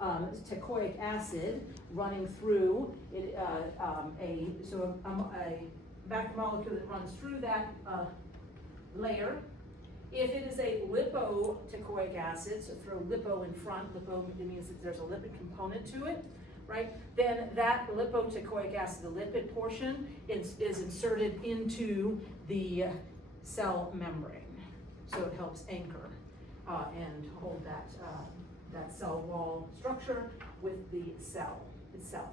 teichoic acid running through it, a macromolecule that runs through that layer. If it is a lipoteichoic acid, so throw lipo in front, lipo means that there's a lipid component to it, right? Then that lipoteichoic acid, the lipid portion, is inserted into the cell membrane. So it helps anchor and hold that cell wall structure with the cell itself.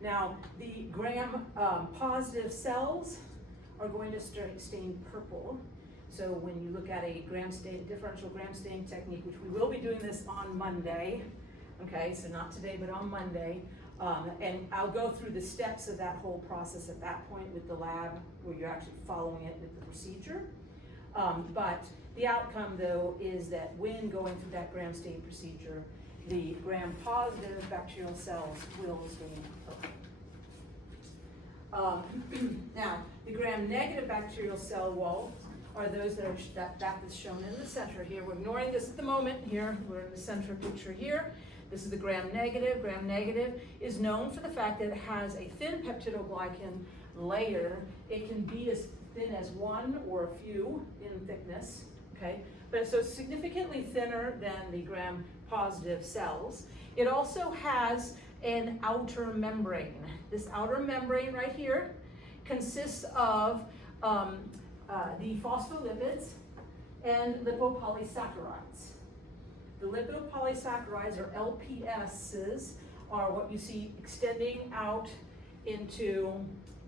Now, the gram-positive cells are going to stain purple. So when you look at a differential gram staining technique, which we will be doing this on Monday, okay, so not today, but on Monday, and I'll go through the steps of that whole process at that point with the lab, where you're actually following it with the procedure. But the outcome, though, is that when going through that gram stain procedure, the gram-positive bacterial cells will stain purple. Now, the gram-negative bacterial cell wall are those that is shown in the center here. We're ignoring this at the moment here. We're in the center picture here. This is the gram-negative. Gram-negative is known for the fact that it has a thin peptidoglycan layer. It can be as thin as one or a few in thickness, okay? But so it's significantly thinner than the gram-positive cells. It also has an outer membrane. This outer membrane right here consists of the phospholipids and lipopolysaccharides. The lipopolysaccharides, or LPSs, are what you see extending out into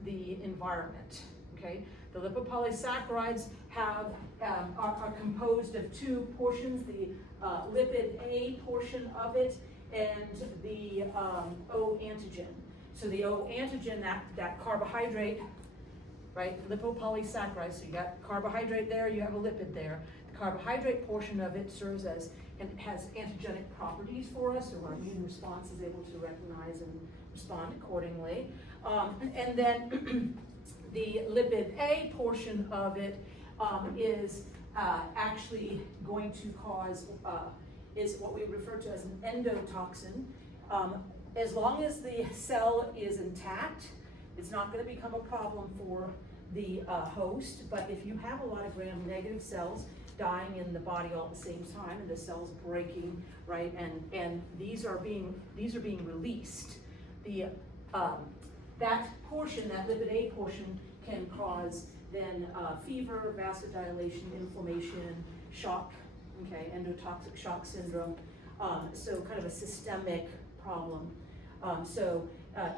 the environment, okay? The lipopolysaccharides are composed of two portions, the lipid A portion of it and the O antigen. So the O antigen, that carbohydrate, right, lipopolysaccharides, so you got carbohydrate there, you have a lipid there. The carbohydrate portion of it serves as, and has antigenic properties for us, so our immune response is able to recognize and respond accordingly. And then the lipid A portion of it is actually going to cause, is what we refer to as an endotoxin. As long as the cell is intact, it's not going to become a problem for the host, but if you have a lot of gram-negative cells dying in the body all at the same time, and the cells breaking, right, and these are being released, the that portion, that lipid A portion, can cause then fever, vasodilation, inflammation, shock, okay, endotoxic shock syndrome, so kind of a systemic problem.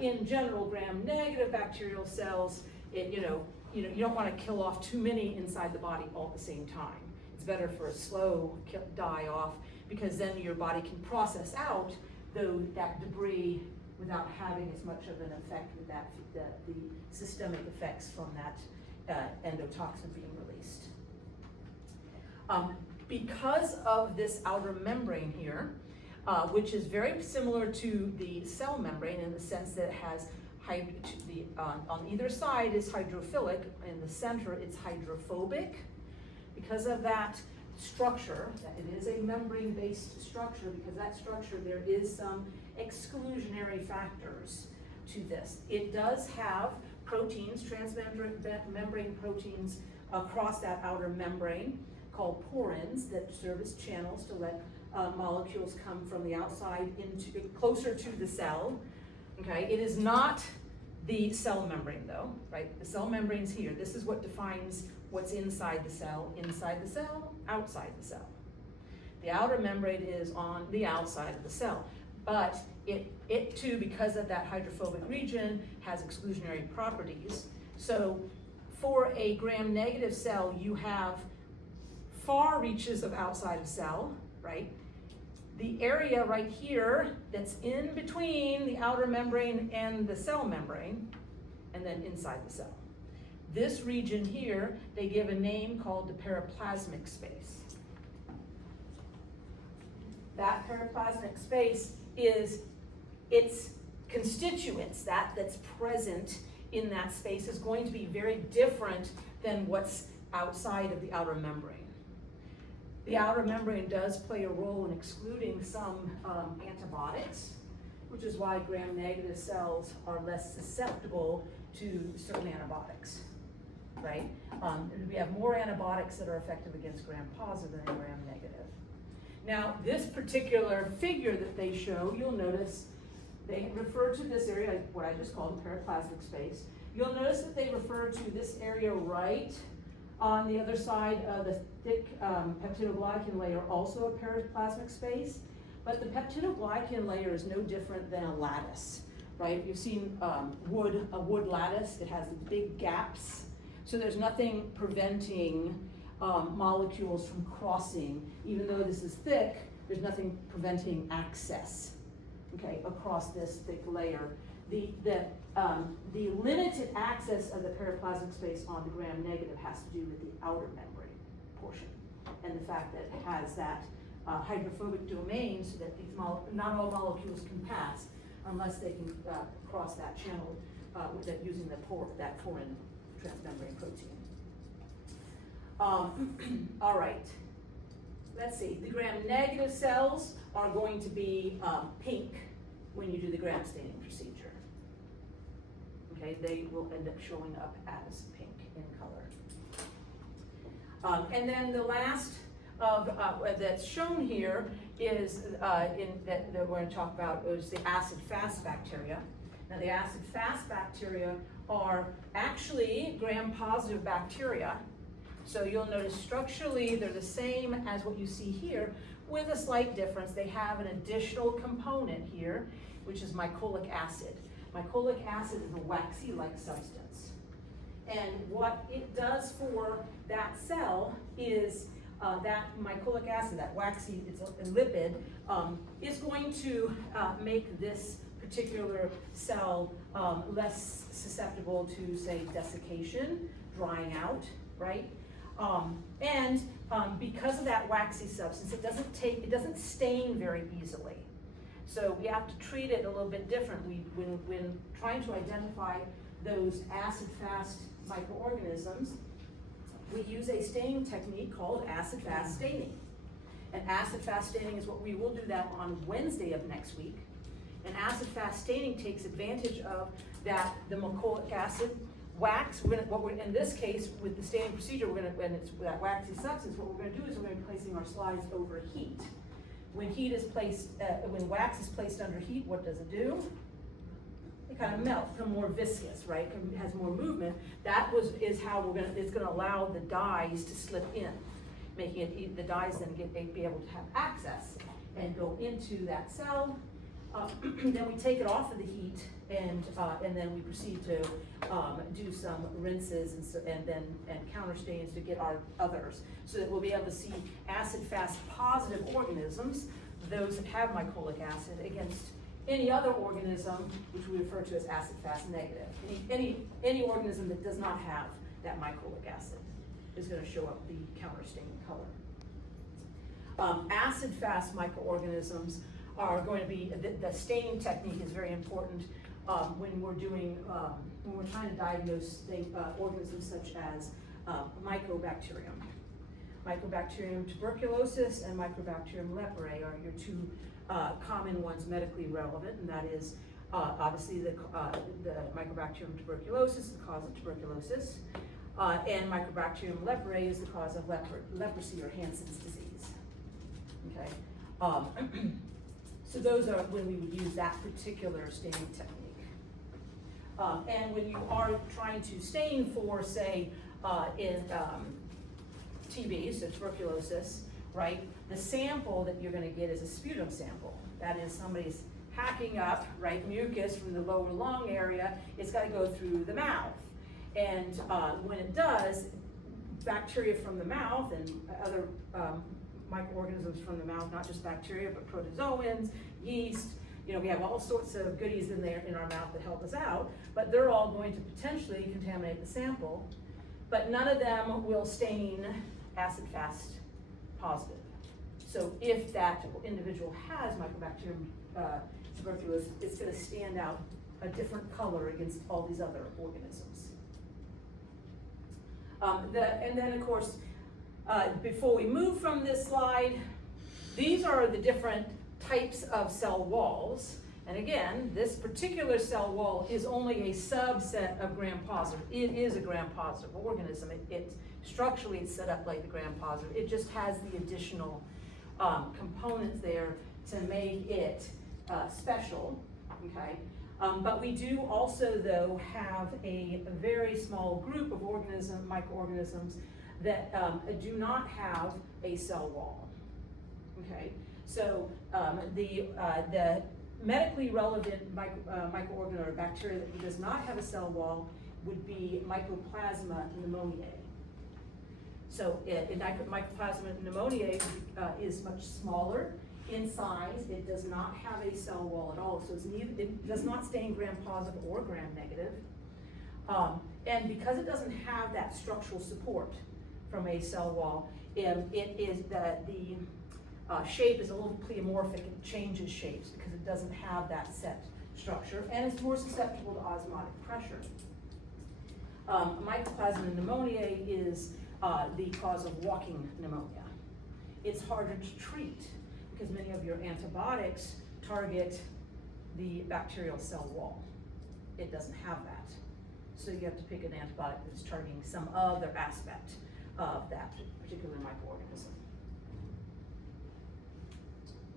In general, gram-negative bacterial cells, you don't want to kill off too many inside the body all at the same time. It's better for a slow die off, because then your body can process out that debris without having as much of an effect with the systemic effects from that endotoxin being released. Because of this outer membrane here, which is very similar to the cell membrane in the sense that it has on either side is hydrophilic, in the center it's hydrophobic. Because of that structure, that it is a membrane-based structure, because that structure, there is some exclusionary factors to this. It does have proteins, transmembrane proteins across that outer membrane called porins that serve as channels to let molecules come from the outside into closer to the cell. Okay, it is not the cell membrane though, right? The cell membrane's here. This is what defines what's inside the cell, outside the cell. The outer membrane is on the outside of the cell, but it too, because of that hydrophobic region, has exclusionary properties. So for a gram-negative cell, you have far reaches of outside of cell, right? The area right here that's in between the outer membrane and the cell membrane, and then inside the cell. This region here, they give a name called the periplasmic space. That periplasmic space is its constituents, that's present in that space is going to be very different than what's outside of the outer membrane. The outer membrane does play a role in excluding some antibiotics, which is why gram-negative cells are less susceptible to certain antibiotics, right? We have more antibiotics that are effective against gram-positive than gram-negative. Now, this particular figure that they show, you'll notice they refer to this area, what I just called the periplasmic space. You'll notice that they refer to this area right on the other side of the thick peptidoglycan layer, also a periplasmic space. But the peptidoglycan layer is no different than a lattice, right? You've seen a wood lattice. It has big gaps. So there's nothing preventing molecules from crossing. Even though this is thick, there's nothing preventing access, okay, across this thick layer. The limited access of the periplasmic space on the gram-negative has to do with the outer membrane portion and the fact that it has that hydrophobic domain so that these not all molecules can pass unless they can cross that channel using that foreign transmembrane protein. All right, let's see. The gram-negative cells are going to be pink when you do the gram staining procedure. Okay, they will end up showing up as pink in color. And then the last that's shown here is that we're going to talk about is the acid-fast bacteria. Now, the acid-fast bacteria are actually gram-positive bacteria. So you'll notice structurally they're the same as what you see here, with a slight difference. They have an additional component here, which is mycolic acid. Mycolic acid is a waxy-like substance. And what it does for that cell is that mycolic acid, that waxy, it's a lipid, is going to make this particular cell less susceptible to, say, desiccation, drying out, right? Because of that waxy substance, it doesn't stain very easily. So we have to treat it a little bit differently when trying to identify those acid-fast microorganisms. We use a staining technique called acid-fast staining. And acid-fast staining is what we will do that on Wednesday of next week. And acid-fast staining takes advantage of that, the mycolic acid wax. In this case, with the staining procedure, when it's that waxy substance, what we're going to do is we're going to be placing our slides over heat. When when wax is placed under heat, what does it do? It kind of melts, become more viscous, right? It has more movement. Is how it's going to allow the dyes to slip in, making the dyes then be able to have access and go into that cell. Then we take it off of the heat, and then we proceed to do some rinses and counter stains to get our others, so that we'll be able to see acid-fast positive organisms, those that have mycolic acid, against any other organism, which we refer to as acid-fast negative. Any organism that does not have that mycolic acid is going to show up the counter staining color. Acid-fast microorganisms are going to be, the staining technique is very important when we're trying to diagnose organisms such as Mycobacterium. Mycobacterium tuberculosis and Mycobacterium leprae are your two common ones medically relevant, and that is obviously the Mycobacterium tuberculosis, the cause of tuberculosis, and Mycobacterium leprae is the cause of leprosy or Hansen's disease. Okay. So those are when we would use that particular staining technique. And when you are trying to stain for, say, in TB, so tuberculosis, right, the sample that you're going to get is a sputum sample. That is, somebody's hacking up, right, mucus from the lower lung area. It's got to go through the mouth. And when it does, bacteria from the mouth and other microorganisms from the mouth, not just bacteria, but protozoans, yeast, we have all sorts of goodies in there in our mouth that help us out, but they're all going to potentially contaminate the sample, but none of them will stain acid-fast positive. So if that individual has Mycobacterium tuberculosis, it's going to stand out a different color against all these other organisms. And then, of course, before we move from this slide, these are the different types of cell walls. And again, this particular cell wall is only a subset of gram-positive. It is a gram-positive organism. Structurally, it's set up like the gram-positive. It just has the additional components there to make it special, okay? But we do also, though, have a very small group of microorganisms that do not have a cell wall, okay? So the medically relevant microorganism or bacteria that does not have a cell wall would be Mycoplasma pneumoniae. So Mycoplasma pneumoniae is much smaller in size. It does not have a cell wall at all, so it does not stain gram-positive or gram-negative. And because it doesn't have that structural support from a cell wall, the shape is a little pleomorphic. It changes shapes because it doesn't have that set structure, and it's more susceptible to osmotic pressure. Mycoplasma pneumoniae is the cause of walking pneumonia. It's harder to treat because many of your antibiotics target the bacterial cell wall. It doesn't have that. So you have to pick an antibiotic that's targeting some other aspect of that particular microorganism.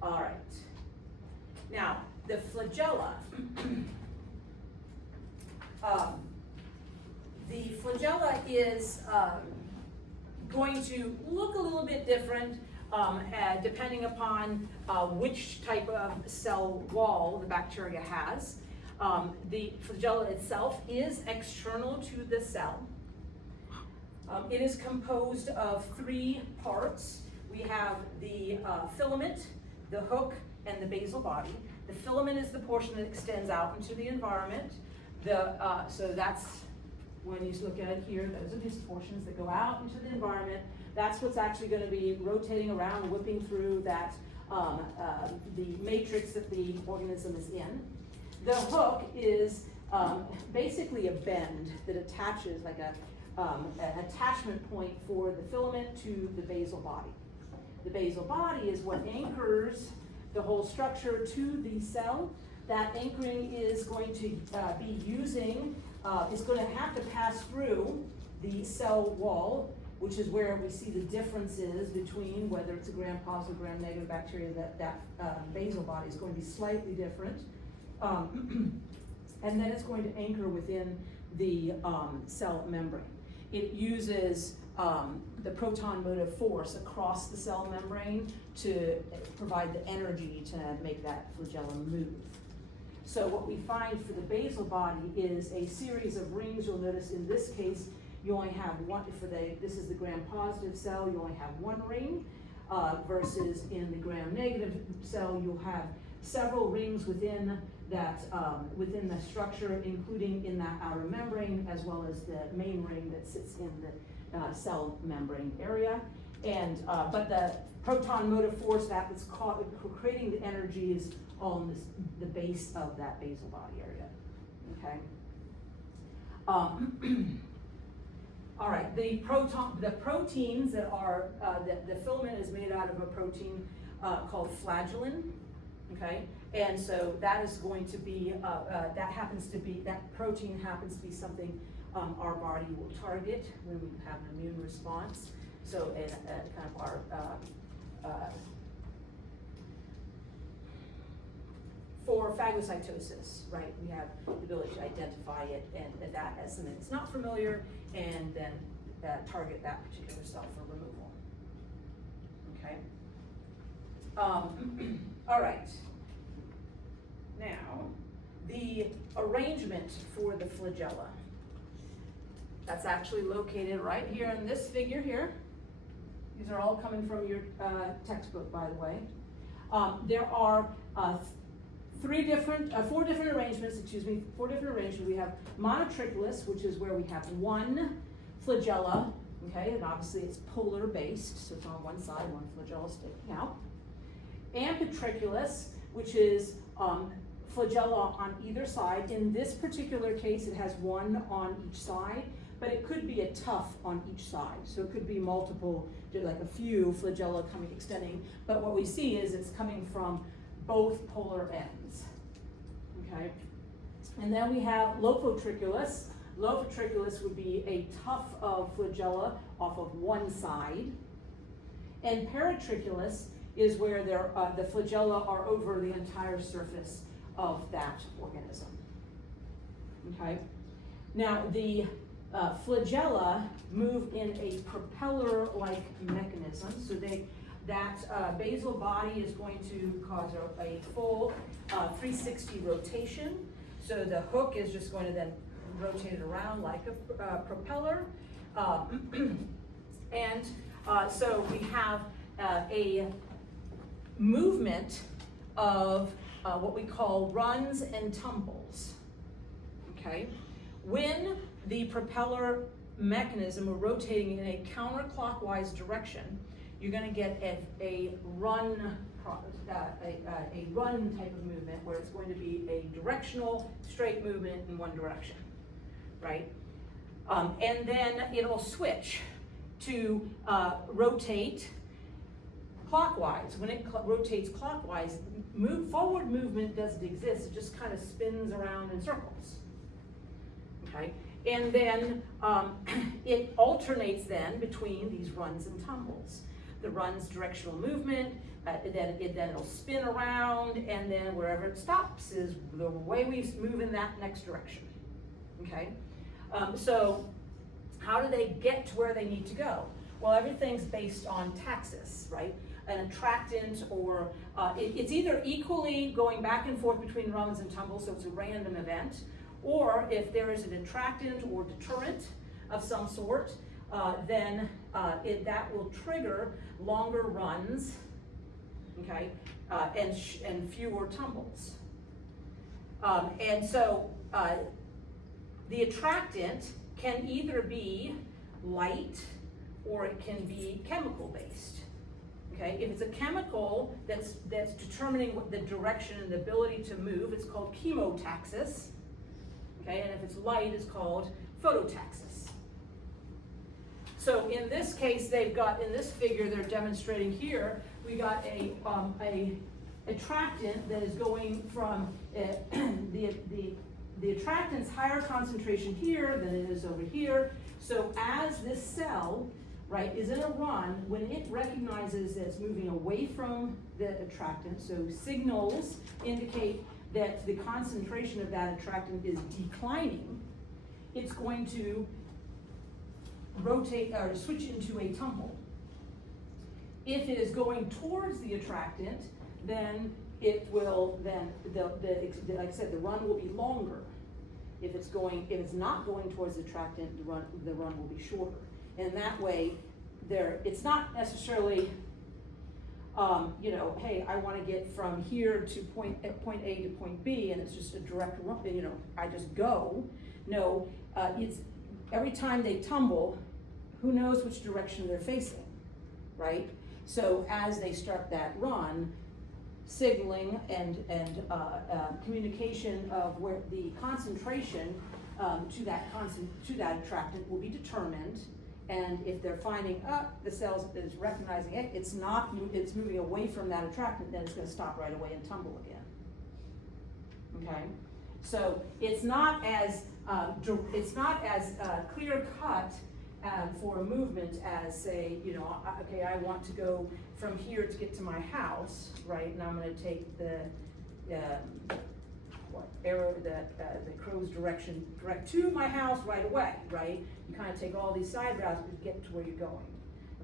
All right. Now, the flagella. The flagella is going to look a little bit different depending upon which type of cell wall the bacteria has. The flagella itself is external to the cell. It is composed of 3 parts. We have the filament, the hook, and the basal body. The filament is the portion that extends out into the environment. So that's, when you look at it here, those are these portions that go out into the environment. That's what's actually going to be rotating around, whipping through that the matrix that the organism is in. The hook is basically a bend that attaches, like an attachment point for the filament to the basal body. The basal body is what anchors the whole structure to the cell. That anchoring is going to is going to have to pass through the cell wall, which is where we see the differences between whether it's a gram-positive, gram-negative bacteria. That basal body is going to be slightly different. And then it's going to anchor within the cell membrane. It uses the proton motive force across the cell membrane to provide the energy to make that flagellum move. So what we find for the basal body is a series of rings. You'll notice in this case, you only have one. This is the gram-positive cell, you only have 1 ring, versus in the gram-negative cell, you'll have several rings within that within the structure, including in that outer membrane, as well as the main ring that sits in the cell membrane area. And but the proton motive force that's creating the energy is on the base of that basal body area. Okay. All right. The proteins that are the filament is made out of a protein called flagellin. Okay. And so that is going to be, that protein happens to be something our body will target when we have an immune response. So kind of our, for phagocytosis, right, we have the ability to identify it and that as something that's not familiar, and then target that particular cell for removal. Okay. All right. Now, the arrangement for the flagella. That's actually located right here in this figure here. These are all coming from your textbook, by the way. There are 4 different arrangements, four different arrangements. We have monotrichulous, which is where we have 1 flagella, okay, and obviously it's polar based, so it's on one side, 1 flagella sticking out. Ampitriculous, which is flagella on either side. In this particular case, it has 1 on each side, but it could be a tuft on each side. So it could be multiple, like a few flagella extending, but what we see is it's coming from both polar ends, okay? And then we have Lophotriculus. Lophotriculus would be a tuft of flagella off of one side. And Paratriculus is where the flagella are over the entire surface of that organism, okay? Now, the flagella move in a propeller-like mechanism, so that basal body is going to cause a full 360 rotation. So the hook is just going to then rotate it around like a propeller. So we have a movement of what we call runs and tumbles, okay? When the propeller mechanism are rotating in a counterclockwise direction, you're going to get a run type of movement where it's going to be a directional straight movement in one direction, right? And then it'll switch to rotate clockwise. When it rotates clockwise, forward movement doesn't exist, it just kind of spins around in circles, okay? And then it alternates then between these runs and tumbles. The run's directional movement, then it'll spin around, and then wherever it stops is the way we move in that next direction, okay? So how do they get to where they need to go? Well, everything's based on taxis, right? An attractant, or it's either equally going back and forth between runs and tumbles, so it's a random event, or if there is an attractant or deterrent of some sort, then that will trigger longer runs, okay, and fewer tumbles. And so the attractant can either be light or it can be chemical based. Okay, if it's a chemical that's determining what the direction and the ability to move, it's called chemotaxis. Okay, and if it's light, it's called phototaxis. So in this case, they've got, in this figure they're demonstrating here, we got a attractant that is going from the attractant's higher concentration here than it is over here. So as this cell, right, is in a run, when it recognizes that it's moving away from the attractant, so signals indicate that the concentration of that attractant is declining, it's going to rotate or switch into a tumble. If it is going towards the attractant, then it will, like I said, the run will be longer. If it's not going towards the attractant, the run will be shorter. And that way, it's not necessarily, hey, I want to get from here to point A to point B, and it's just a direct run, I just go. No, it's every time they tumble, who knows which direction they're facing, right? So as they start that run, signaling and communication of where the concentration to that attractant will be determined. And if they're finding the cells is recognizing it, it's moving away from that attractant, then it's going to stop right away and tumble again. Okay, so it's not as clear cut for a movement as, say, okay, I want to go from here to get to my house, right? And I'm going to take the crow's direction direct to my house right away, right? You kind of take all these side routes to get to where you're going,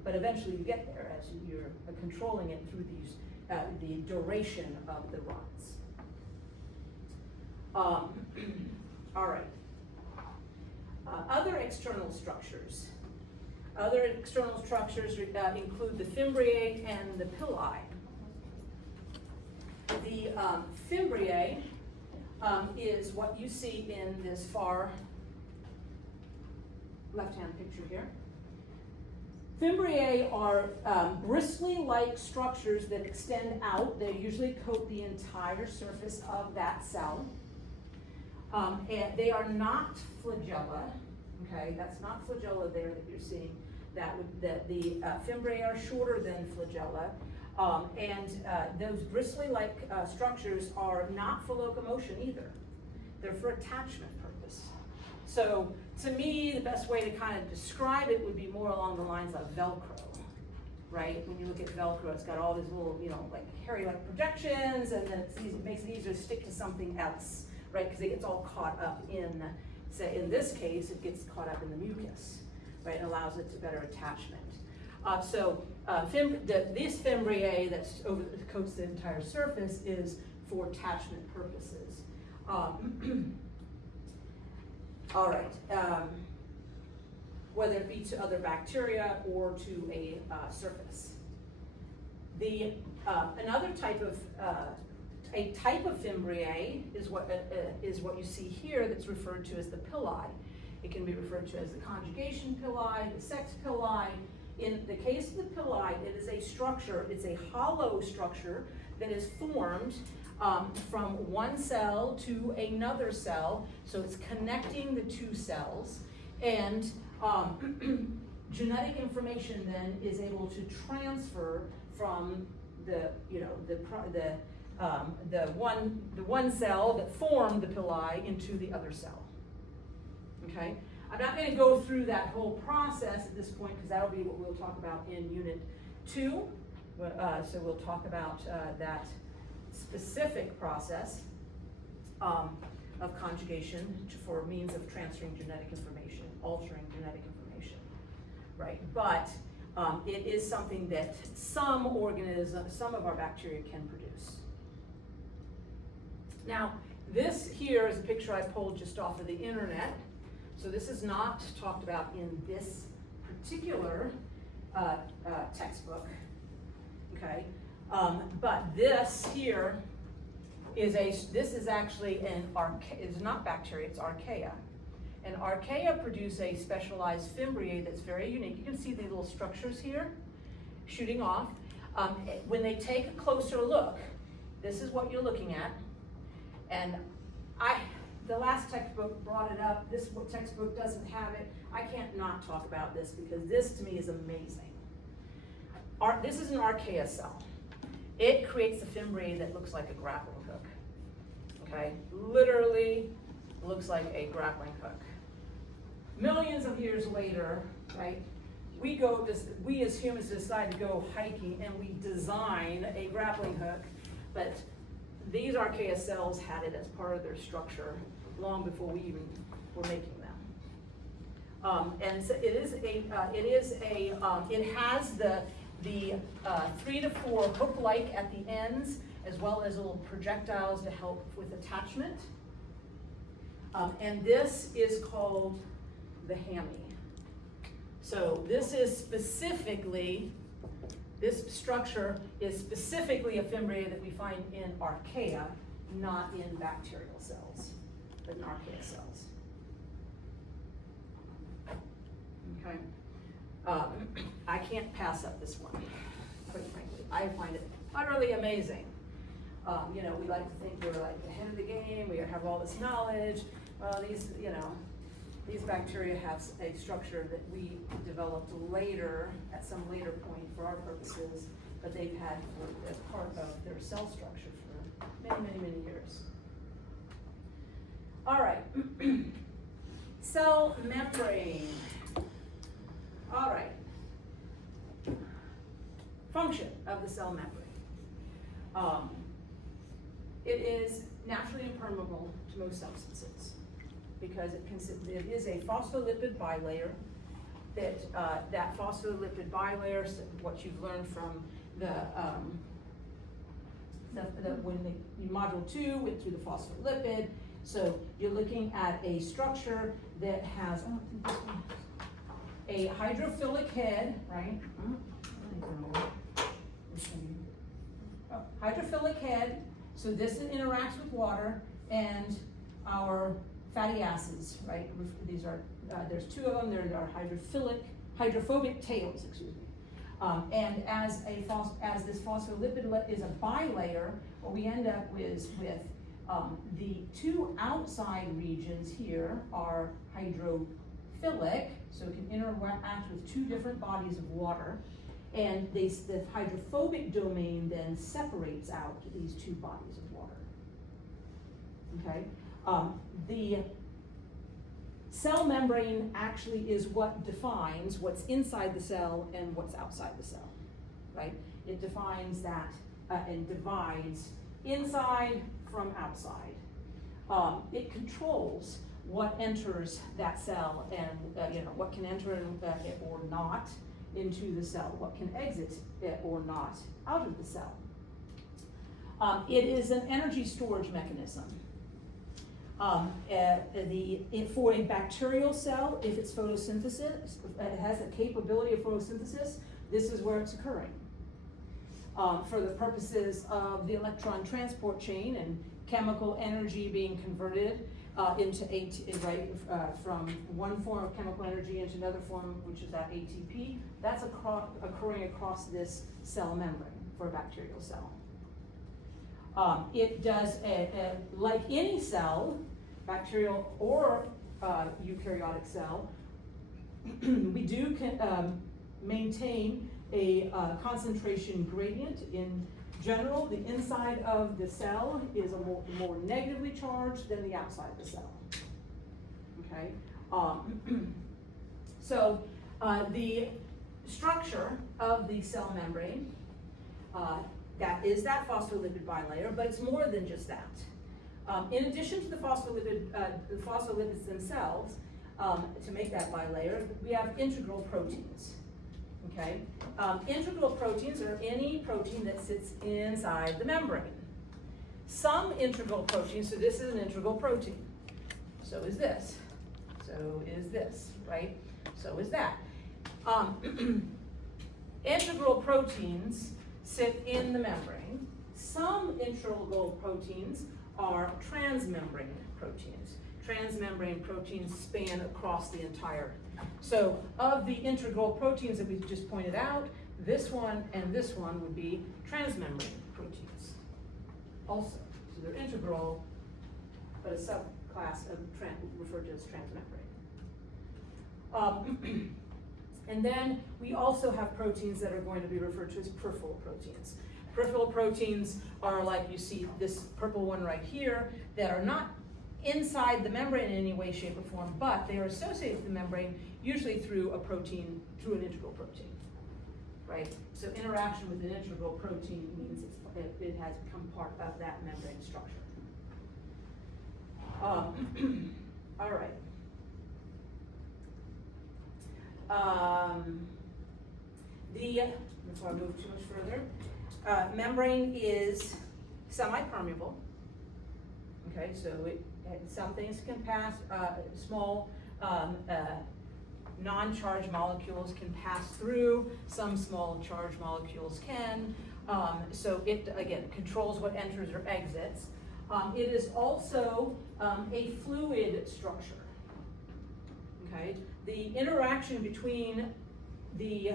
but eventually you get there as you're controlling it through these the duration of the runs. All right. Other external structures. Other external structures include the fimbriae and the pili. The fimbriae is what you see in this far left-hand picture here. Fimbriae are bristly-like structures that extend out. They usually coat the entire surface of that cell. And they are not flagella. okay? That's not flagella there that you're seeing. The fimbriae are shorter than flagella, those bristly-like structures are not for locomotion either. They're for attachment purpose. So to me, the best way to kind of describe it would be more along the lines of Velcro, right? When you look at Velcro, it's got all these little, like hairy-like projections, and then it makes it easier to stick to something else, right? Because it gets all caught up in, say, in this case, it gets caught up in the mucus, right? And allows it to better attachment. This fimbriae that coats the entire surface is for attachment purposes. All right, whether it be to other bacteria or to a surface. Another type of fimbriae is what you see here, that's referred to as the pili. It can be referred to as the conjugation pili, the sex pili. In the case of the pili, it is a structure, it's a hollow structure that is formed from one cell to another cell, so it's connecting the two cells, and genetic information then is able to transfer from the one cell that formed the pili into the other cell. Okay, I'm not going to go through that whole process at this point because that'll be what we'll talk about in Unit 2. So we'll talk about that specific process of conjugation for means of transferring genetic information, altering genetic information, right? But it is something that some of our bacteria can produce. Now, this here is a picture I pulled just off of the internet. So this is not talked about in this particular textbook, okay? But this here is actually it's not bacteria, it's archaea. And archaea produce a specialized fimbriae that's very unique. You can see the little structures here shooting off. When they take a closer look, this is what you're looking at. And the last textbook brought it up. This textbook doesn't have it. I can't not talk about this because this to me is amazing. This is an archaea cell. It creates a fimbriae that looks like a grappling hook. Okay, literally looks like a grappling hook. Millions of years later, right? We as humans decide to go hiking and we design a grappling hook, but these archaea cells had it as part of their structure long before we even were making them. And so it has the 3 to 4 hook-like at the ends, as well as little projectiles to help with attachment. And this is called the hammy. So this structure is specifically a fimbriae that we find in archaea, not in bacterial cells, but in archaea cells. Okay. I can't pass up this one, quite frankly. I find it utterly amazing. We like to think we're like ahead of the game, we have all this knowledge. Well, these bacteria have a structure that we developed later, at some later point for our purposes, but they've had as part of their cell structure for many, many, many years. All right, cell membrane. All right, function of the cell membrane. It is naturally impermeable to most substances because it is a phospholipid bilayer. That phospholipid bilayer, what you've learned from in Module 2 went through the phospholipid. So you're looking at a structure that has a hydrophilic head, right? Hydrophilic head, so this interacts with water and our fatty acids, right? These are, there's 2 of them, there are hydrophobic tails, excuse me. And as this phospholipid is a bilayer, what we end up with the 2 outside regions here are hydrophilic, hydrophilic, so it can interact with two different bodies of water, and the hydrophobic domain then separates out these two bodies of water. Okay? The cell membrane actually is what defines what's inside the cell and what's outside the cell, right? It defines that and divides inside from outside. It controls what enters that cell and what can enter it or not into the cell, what can exit it or not out of the cell. It is an energy storage mechanism. For a bacterial cell, if it's photosynthesis, it has a capability of photosynthesis, this is where it's occurring. For the purposes of the electron transport chain and chemical energy being converted from one form of chemical energy into another form, which is that ATP, that's occurring across this cell membrane for a bacterial cell. It does, like any cell, bacterial or eukaryotic cell, we do maintain a concentration gradient. In general, the inside of the cell is more negatively charged than the outside of the cell. Okay, so the structure of the cell membrane, that is that phospholipid bilayer, but it's more than just that. In addition to the phospholipids themselves, to make that bilayer, we have integral proteins. Okay, integral proteins are any protein that sits inside the membrane. Some integral proteins, so this is an integral protein. So is this. So is this, right? So is that. Integral proteins sit in the membrane. Some integral proteins are transmembrane proteins. Transmembrane proteins span across the entire. So of the integral proteins that we just pointed out, this one and this one would be transmembrane proteins also. So they're integral, but a subclass of referred to as transmembrane. And then we also have proteins that are going to be referred to as peripheral proteins. Peripheral proteins are like you see this purple one right here that are not inside the membrane in any way, shape, or form, but they are associated with the membrane usually through a protein, through an integral protein, right? So interaction with an integral protein means it has become part of that membrane structure. All right. Before I move too much further, membrane is semi-permeable. Okay, so some things can pass, small non-charged molecules can pass through, some small charged molecules can. So it, again, controls what enters or exits. It is also a fluid structure. Okay, the interaction between the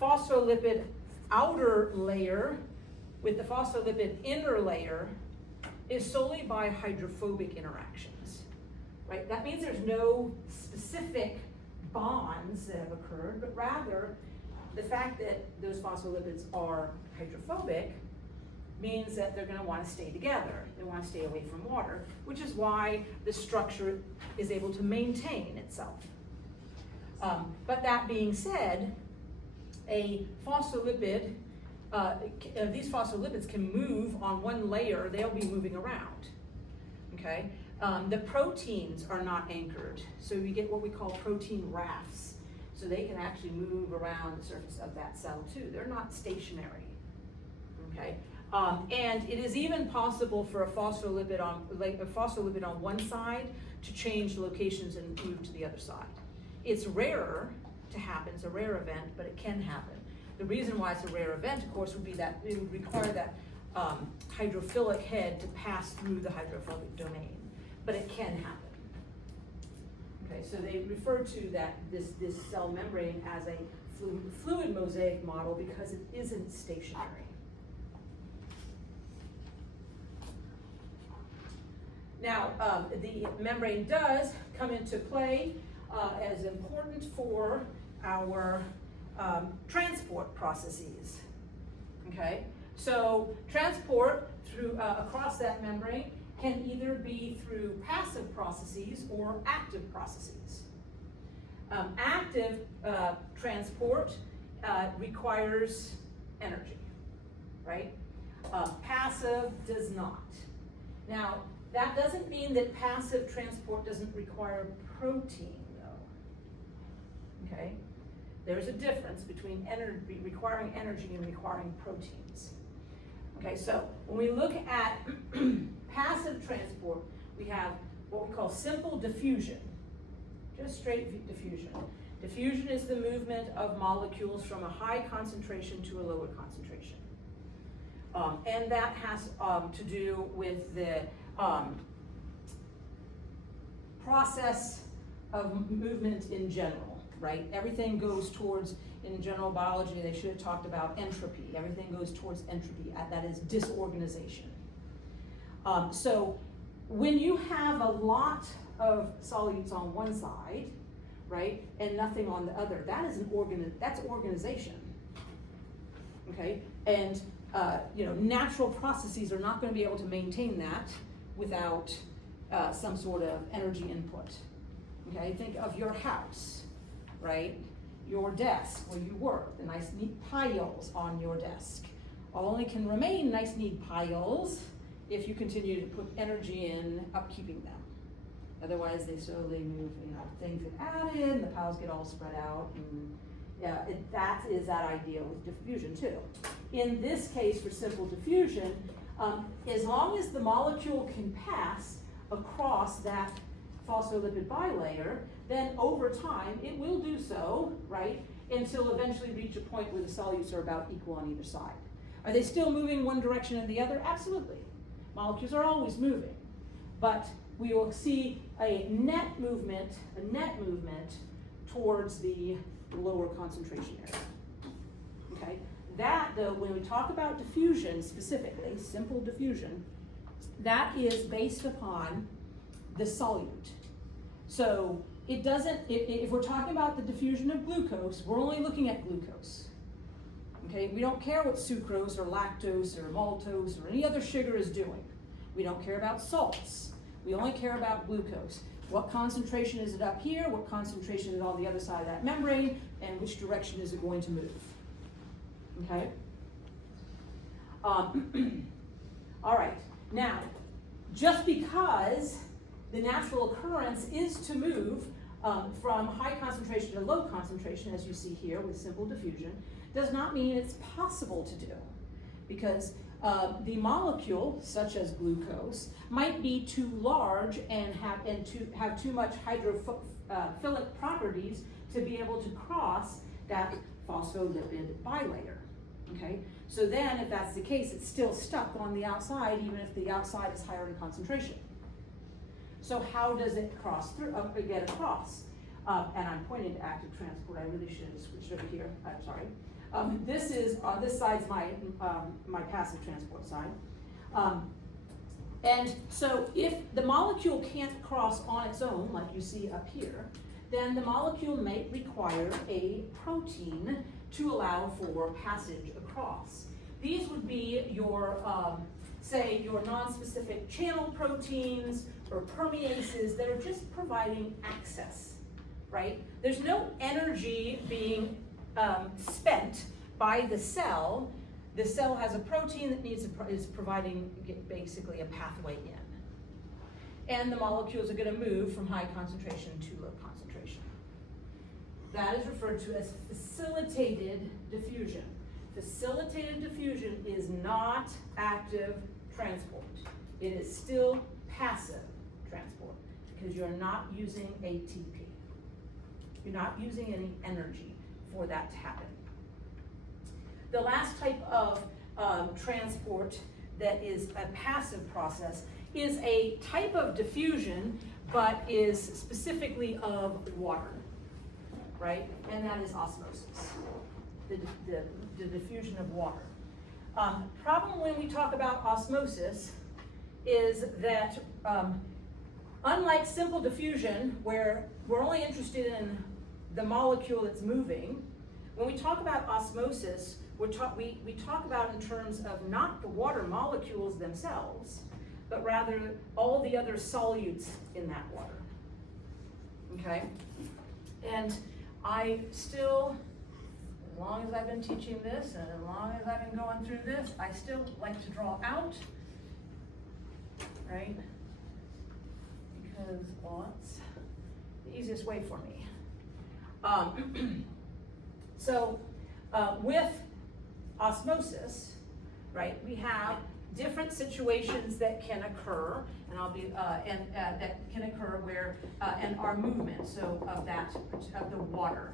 phospholipid outer layer with the phospholipid inner layer is solely by hydrophobic interactions, right? That means there's no specific bonds that have occurred, but rather the fact that those phospholipids are hydrophobic means that they're going to want to stay together. They want to stay away from water, which is why the structure is able to maintain itself. But that being said, a phospholipid, these phospholipids can move on one layer, they'll be moving around, okay? The proteins are not anchored, so you get what we call protein rafts. So they can actually move around the surface of that cell too. They're not stationary, okay? And it is even possible for a phospholipid on one side to change locations and move to the other side. It's rarer to happen, it's a rare event, but it can happen. The reason why it's a rare event, of course, would be that it would require that hydrophilic head to pass through the hydrophobic domain, but it can happen. Okay, so they refer to that this cell membrane as a fluid mosaic model because it isn't stationary. Now, the membrane does come into play as important for our transport processes. Okay, so transport through across that membrane can either be through passive processes or active processes. Active transport requires energy, right? Passive does not. Now, that doesn't mean that passive transport doesn't require protein, though. Okay? There's a difference between requiring energy and requiring proteins. Okay, so when we look at passive transport, we have what we call simple diffusion. Just straight diffusion. Diffusion is the movement of molecules from a high concentration to a lower concentration. And that has to do with the process of movement in general, right? Everything goes towards, in general biology, they should have talked about entropy. Everything goes towards entropy, that is disorganization. So when you have a lot of solutes on one side, right, and nothing on the other, that is that's organization, okay? And natural processes are not going to be able to maintain that without some sort of energy input. Okay, think of your house, right? Your desk where you work, the nice neat piles on your desk. Only can remain nice neat piles if you continue to put energy in upkeeping them. Otherwise, they slowly move, things get added, the piles get all spread out, and that is that idea with diffusion too. In this case, for simple diffusion, as long as the molecule can pass across that phospholipid bilayer, then over time it will do so, right, until eventually reach a point where the solutes are about equal on either side. Are they still moving one direction or the other? Absolutely. Molecules are always moving, but we will see a net movement towards the lower concentration area. Okay, that though, when we talk about diffusion specifically, simple diffusion, that is based upon the solute. So it doesn't, if we're talking about the diffusion of glucose, we're only looking at glucose. Okay, we don't care what sucrose or lactose or maltose or any other sugar is doing. We don't care about salts. We only care about glucose. What concentration is it up here? What concentration is it on the other side of that membrane? And which direction is it going to move? Okay? All right. Now, just because the natural occurrence is to move from high concentration to low concentration, as you see here with simple diffusion, does not mean it's possible to do. Because the molecule, such as glucose, might be too large and have too much hydrophilic properties to be able to cross that phospholipid bilayer. Okay, so then if that's the case, it's still stuck on the outside, even if the outside is higher in concentration. So how does it cross through? Get across? And I'm pointing to active transport. I really should have switched over here. I'm sorry. This side's my passive transport side. And so if the molecule can't cross on its own, like you see up here, then the molecule may require a protein to allow for passage across. These would be your, say, your non-specific channel proteins or permeases that are just providing access, right? There's no energy being spent by the cell. The cell has a protein that is providing basically a pathway in. And the molecules are going to move from high concentration to low concentration. That is referred to as facilitated diffusion. Facilitated diffusion is not active transport. It is still passive transport because you're not using ATP. You're not using any energy for that to happen. The last type of transport that is a passive process is a type of diffusion, but is specifically of water, right? And that is osmosis, the diffusion of water. Problem when we talk about osmosis is that Unlike simple diffusion, where we're only interested in the molecule that's moving, when we talk about osmosis, we talk about in terms of not the water molecules themselves, but rather all the other solutes in that water. Okay? And I still, as long as I've been teaching this and as long as I've been going through this, I still like to draw out, right? Because, well, it's the easiest way for me. With osmosis, right, we have different situations that can occur, and that can occur where and our movement, so of the water.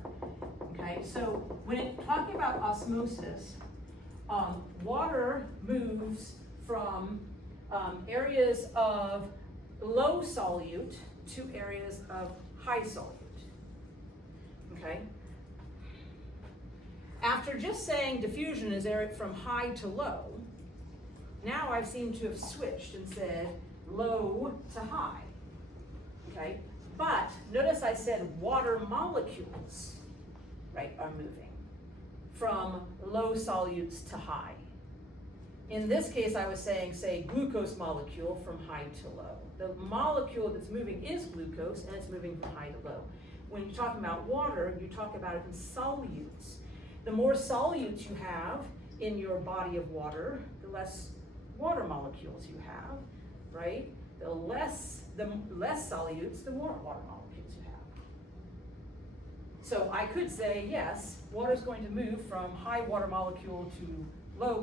Okay, so when talking about osmosis, water moves from areas of low solute to areas of high solute. Okay. After just saying diffusion is from high to low, now I've seemed to have switched and said low to high. Okay. But notice I said water molecules, right, are moving from low solutes to high. In this case, I was saying, say, glucose molecule from high to low. The molecule that's moving is glucose, and it's moving from high to low. When you're talking about water, you talk about it in solutes. The more solutes you have in your body of water, the less water molecules you have, right? The less solutes, the more water molecules you have. So I could say, yes, water is going to move from high water molecule to low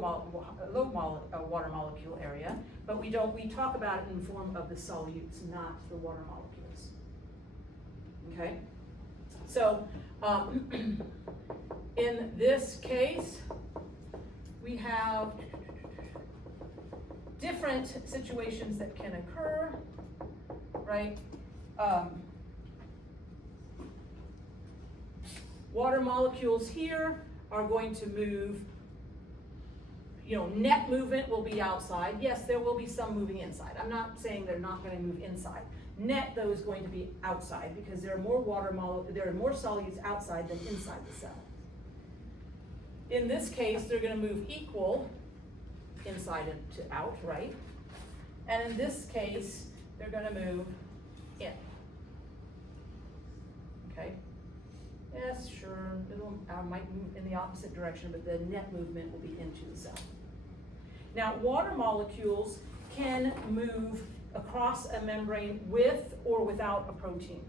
water molecule area, but we talk about it in the form of the solutes, not the water molecules. Okay? So, in this case, we have different situations that can occur, right? Water molecules here are going to move, net movement will be outside. Yes, there will be some moving inside. I'm not saying they're not going to move inside. Net, though, is going to be outside because there are more solutes outside than inside the cell. In this case, they're going to move equal inside and to out, right? And in this case, they're going to move in. Okay? Yes, sure, might move in the opposite direction, but the net movement will be into the cell. Now, water molecules can move across a membrane with or without a protein.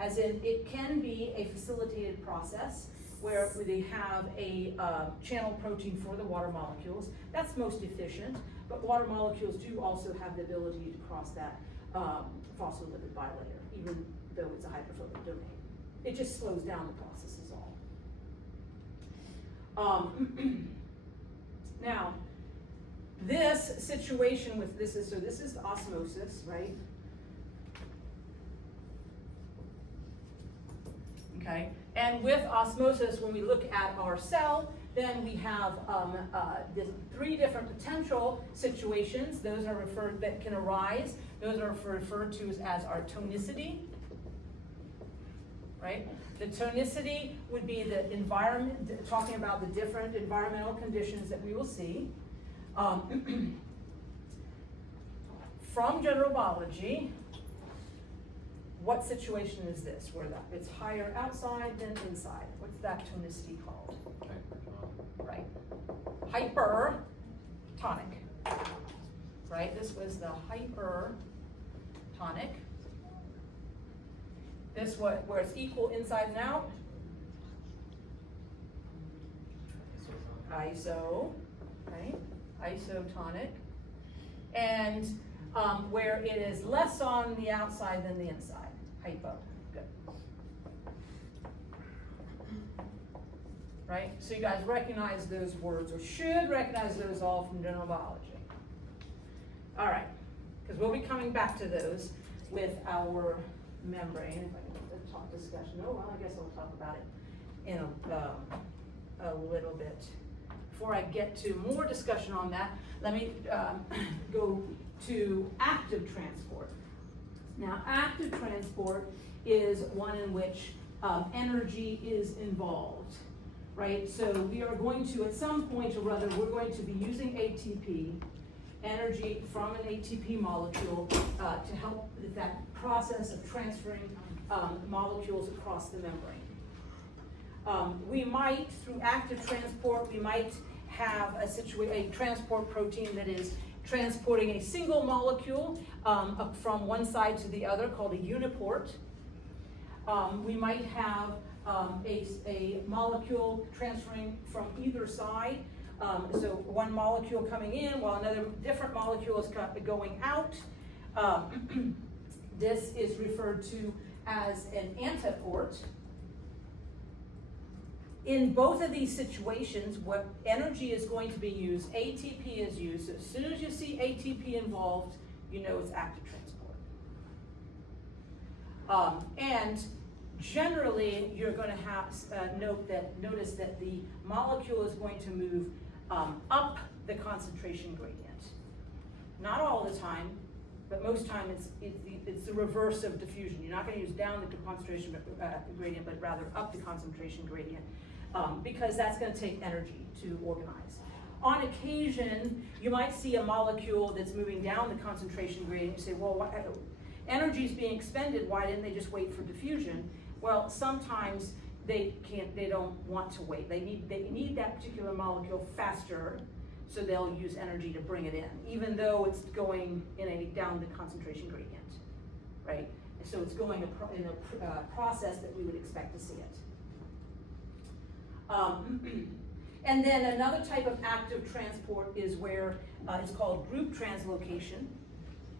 As in, it can be a facilitated process where they have a channel protein for the water molecules. That's most efficient, but water molecules do also have the ability to cross that phospholipid bilayer, even though it's a hydrophobic domain. It just slows down the process is all. Now, this situation with this is osmosis, right? Okay, and with osmosis, when we look at our cell, then we have three different potential situations. Those are that can arise. Those are referred to as our tonicity. Right? The tonicity would be the environment, talking about the different environmental conditions that we will see. From general biology, what situation is this? Where it's higher outside than inside. What's that tonicity called? Right. Hypertonic. Right? This was the hypertonic. This where it's equal inside and out. Iso, right? Isotonic. And where it is less on the outside than the inside. Hypo. Good. Right? So you guys recognize those words, or should recognize those all from general biology. All right. Because we'll be coming back to those with our membrane. If I can get the talk discussion. Oh, well, I guess I'll talk about it in a little bit. Before I get to more discussion on that, let me go to active transport. Now, active transport is one in which energy is involved, right? So we are going to, at some point or other, we're going to be using ATP, energy from an ATP molecule, to help with that process of transferring molecules across the membrane. We might, through active transport, we might have a transport protein that is transporting a single molecule up from one side to the other, called a uniport. We might have a molecule transferring from either side. So one molecule coming in while another different molecule is going out. This is referred to as an antiport. In both of these situations, what energy is going to be used, ATP is used. So as soon as you see ATP involved, you know it's active transport. And generally, you're going to have notice that the molecule is going to move up the concentration gradient. Not all the time, but most time it's the reverse of diffusion. You're not going to use down the concentration gradient, but rather up the concentration gradient, because that's going to take energy to organize. On occasion, you might see a molecule that's moving down the concentration gradient. You say, well, energy is being expended. Why didn't they just wait for diffusion? Well, sometimes they don't want to wait. They need that particular molecule faster, so they'll use energy to bring it in, even though it's going down the concentration gradient, right? So it's going in a process that we would expect to see it. And then another type of active transport is where it's called group translocation,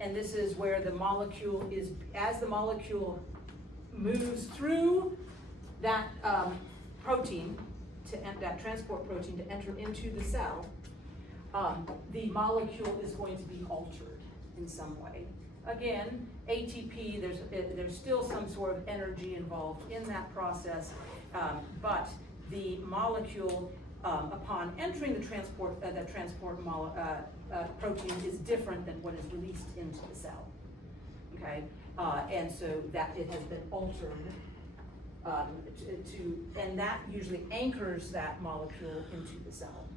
and this is where the molecule is, as the molecule moves through that protein, that transport protein to enter into the cell, the molecule is going to be altered in some way. Again, ATP, there's still some sort of energy involved in that process, but the molecule, upon entering the transport protein, is different than what is released into the cell. Okay, and so that it has been altered and that usually anchors that molecule into the cell.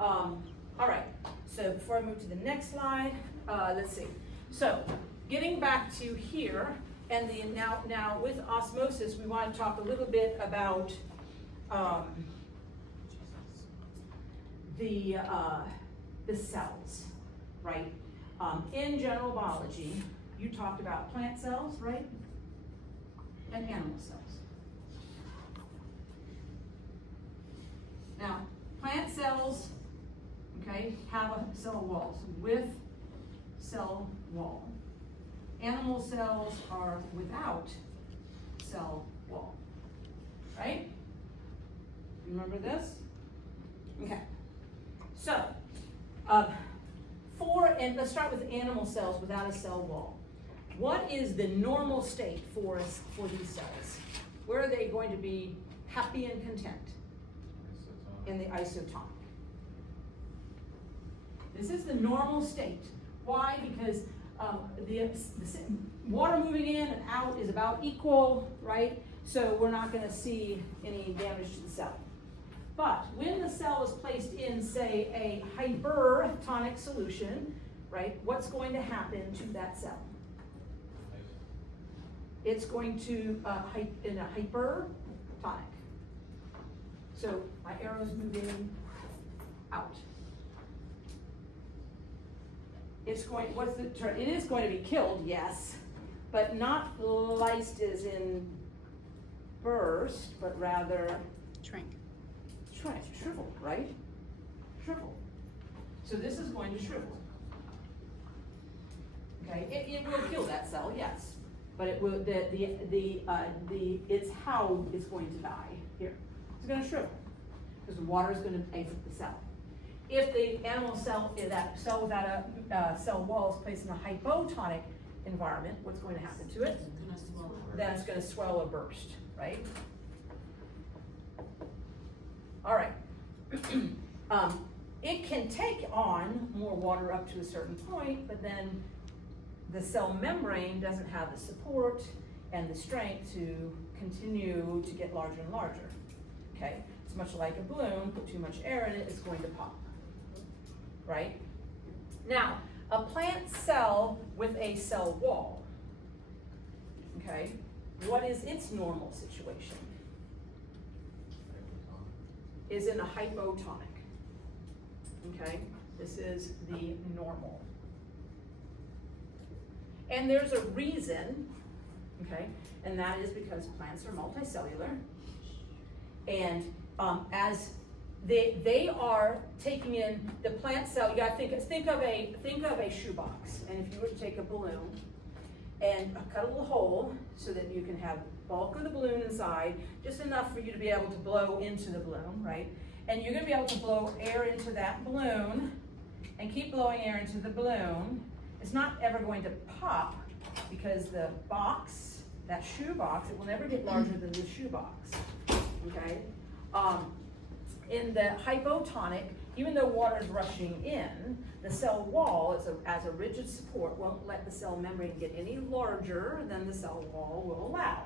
All right, so before I move to the next slide, let's see. So getting back to here, and now with osmosis, we want to talk a little bit about the cells, right? In general biology, you talked about plant cells, right? And animal cells. Now, plant cells, okay, have a cell wall, so with cell wall. Animal cells are without cell wall, right? Remember this? Okay. So, and let's start with animal cells without a cell wall. What is the normal state for these cells? Where are they going to be happy and content? In the isotonic. This is the normal state. Why? Because the water moving in and out is about equal, right? So we're not going to see any damage to the cell. But when the cell is placed in, say, a hypertonic solution, right, what's going to happen to that cell? It's going to, in a hypertonic. So my arrow's moving out. It's going, what's the term? It is going to be killed, yes, but not lysed as in burst, but rather Shrink. Shrivel, right? Shrivel. So this is going to shrivel. Okay, it will kill that cell, yes, but it will it's how it's going to die here. It's going to shrivel because the water is going to exit the cell. If the animal cell, that cell without a cell wall, is placed in a hypotonic environment, what's going to happen to it? Then it's going to swell or burst, right? All right. It can take on more water up to a certain point, but then the cell membrane doesn't have the support and the strength to continue to get larger and larger, okay? It's much like a balloon, put too much air in it, it's going to pop, right? Now, a plant cell with a cell wall, okay? What is its normal situation? Is in a hypotonic, okay? This is the normal. And there's a reason, okay? And that is because plants are multicellular. And as they are taking in the plant cell, you gotta think of a shoebox. And if you were to take a balloon and cut a little hole so that you can have bulk of the balloon inside, just enough for you to be able to blow into the balloon, right? And you're gonna be able to blow air into that balloon and keep blowing air into the balloon. It's not ever going to pop because the box, that shoe box, it will never get larger than the shoe box, okay? In the hypotonic, even though water is rushing in, the cell wall, as a rigid support, won't let the cell membrane get any larger than the cell wall will allow.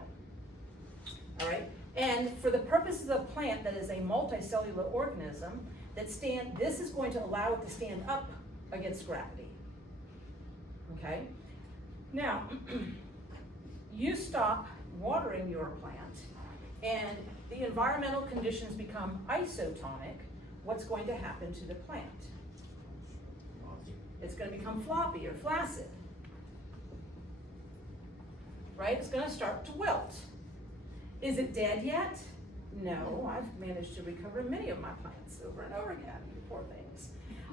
All right? And for the purposes of a plant that is a multicellular organism, this is going to allow it to stand up against gravity. Okay? Now, you stop watering your plant, and the environmental conditions become isotonic. What's going to happen to the plant? It's going to become floppy or flaccid. Right? It's going to start to wilt. Is it dead yet? No, I've managed to recover many of my plants over and over again, poor things.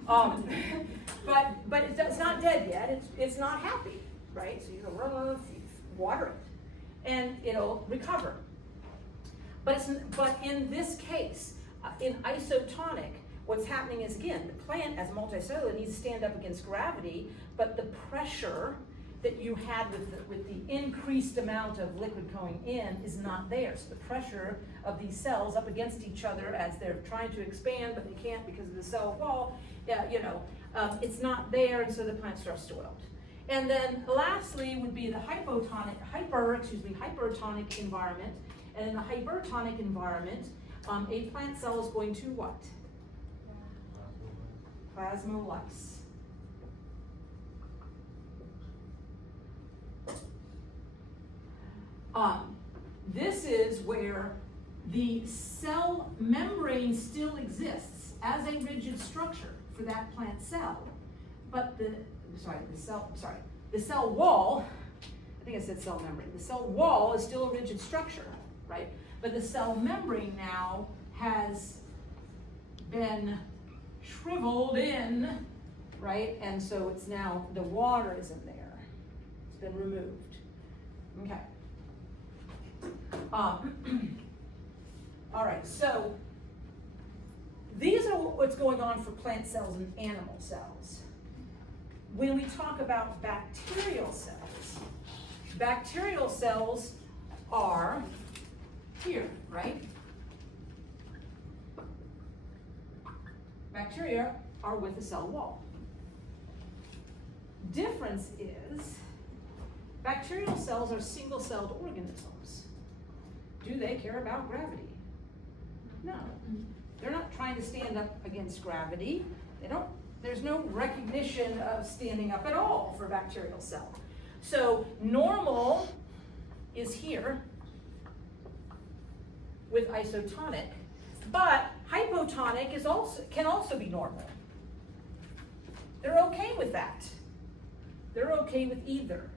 But it's not dead yet, it's not happy, right? So you go water it, and it'll recover. But in this case, in isotonic, what's happening is, again, the plant as multicellular needs to stand up against gravity, but the pressure that you had with the increased amount of liquid going in is not there. So the pressure of these cells up against each other as they're trying to expand, but they can't because of the cell wall, it's not there, and so the plant starts to wilt. And then lastly would be the hypertonic environment. And in the hypertonic environment, a plant cell is going to what? Plasmolyse. This is where the cell membrane still exists as a rigid structure for that plant cell, but the cell wall, I think I said cell membrane, the cell wall is still a rigid structure, right? But the cell membrane now has been shriveled in, right? And so it's now, the water isn't there. It's been removed. Okay. All right, so these are what's going on for plant cells and animal cells. When we talk about bacterial cells are here, right? Bacteria are with the cell wall. Difference is, bacterial cells are single-celled organisms. Do they care about gravity? No. They're not trying to stand up against gravity. There's no recognition of standing up at all for a bacterial cell. So normal is here with isotonic, but hypotonic can also be normal. They're okay with that. They're okay with either.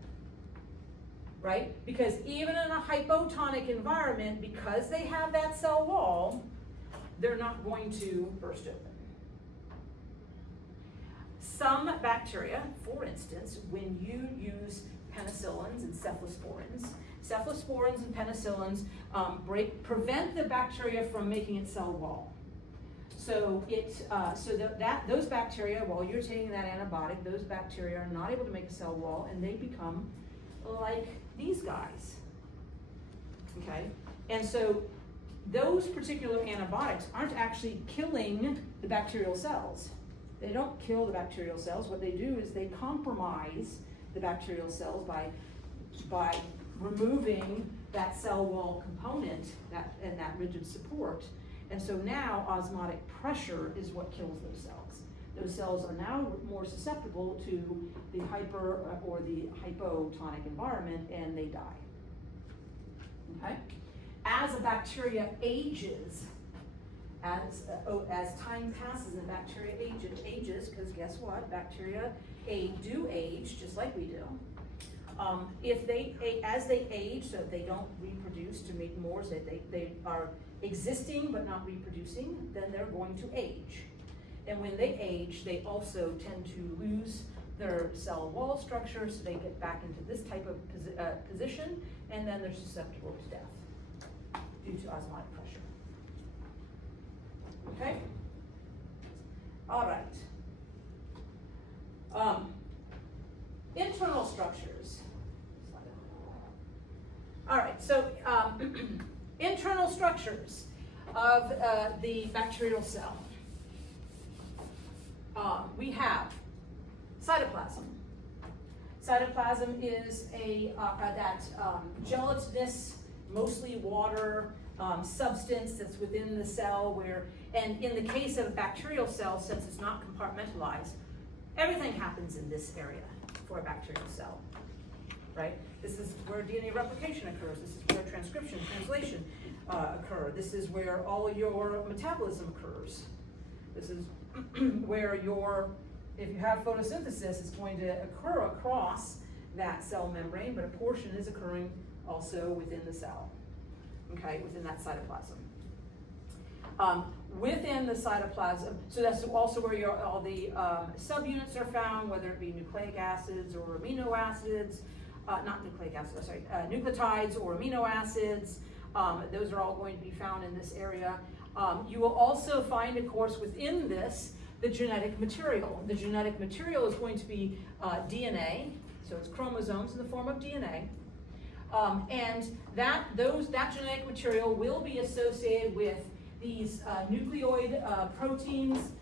Right? Because even in a hypotonic environment, because they have that cell wall, they're not going to burst open. Some bacteria, for instance, when you use penicillins and cephalosporins and penicillins prevent the bacteria from making its cell wall. So those bacteria, while you're taking that antibiotic, those bacteria are not able to make a cell wall, and they become like these guys, okay? And so those particular antibiotics aren't actually killing the bacterial cells. They don't kill the bacterial cells. What they do is they compromise the bacterial cells by removing that cell wall component and that rigid support. And so now osmotic pressure is what kills those cells. Those cells are now more susceptible to the hyper or the hypotonic environment, and they die. Okay? As a bacteria ages, as time passes and bacteria ages, because guess what? Bacteria do age just like we do. As they age, so they don't reproduce to make more, so they are existing but not reproducing, then they're going to age. And when they age, they also tend to lose their cell wall structure, so they get back into this type of position, and then they're susceptible to death due to osmotic pressure. Okay? All right. Internal structures. All right, so internal structures of the bacterial cell. We have cytoplasm. Cytoplasm is that gelatinous, mostly water substance that's within the cell and in the case of a bacterial cell, since it's not compartmentalized, everything happens in this area for a bacterial cell, right? This is where DNA replication occurs. This is where transcription, translation occur. This is where all your metabolism occurs. This is where if you have photosynthesis, it's going to occur across that cell membrane, but a portion is occurring also within the cell, okay, within that cytoplasm. Within the cytoplasm, so that's also where all the subunits are found, whether it be nucleic acids or amino acids, not nucleic acids, sorry, nucleotides or amino acids. Those are all going to be found in this area. You will also find, of course, within this, the genetic material. The genetic material is going to be DNA, so it's chromosomes in the form of DNA. And that genetic material will be associated with these nucleoid proteins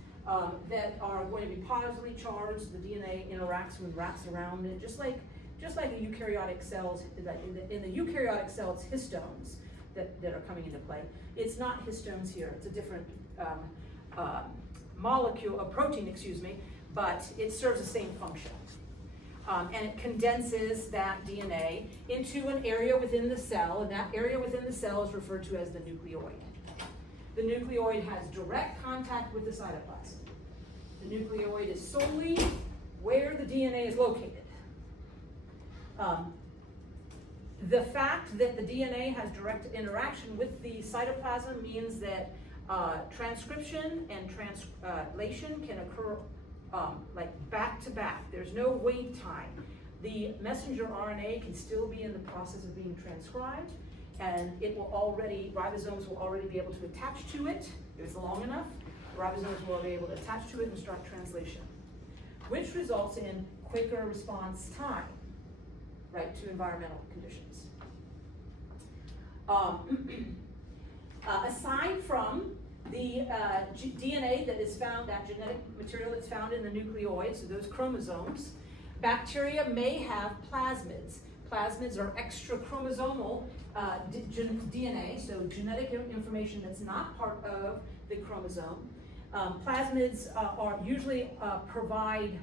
that are going to be positively charged. The DNA interacts and wraps around it, just like the eukaryotic cells. In the eukaryotic cells, histones that are coming into play. It's not histones here. It's a different molecule, a protein, excuse me, but it serves the same function. And it condenses that DNA into an area within the cell, and that area within the cell is referred to as the nucleoid. The nucleoid has direct contact with the cytoplasm. The nucleoid is solely where the DNA is located. The fact that the DNA has direct interaction with the cytoplasm means that transcription and translation can occur like back to back. There's no wait time. The messenger RNA can still be in the process of being transcribed, and ribosomes will already be able to attach to it. If it's long enough, ribosomes will be able to attach to it and start translation, which results in quicker response time, right, to environmental conditions. Aside from the DNA that is found, that genetic material that's found in the nucleoid, so those chromosomes, bacteria may have plasmids. Plasmids are extra chromosomal DNA, so genetic information that's not part of the chromosome. Plasmids are usually provide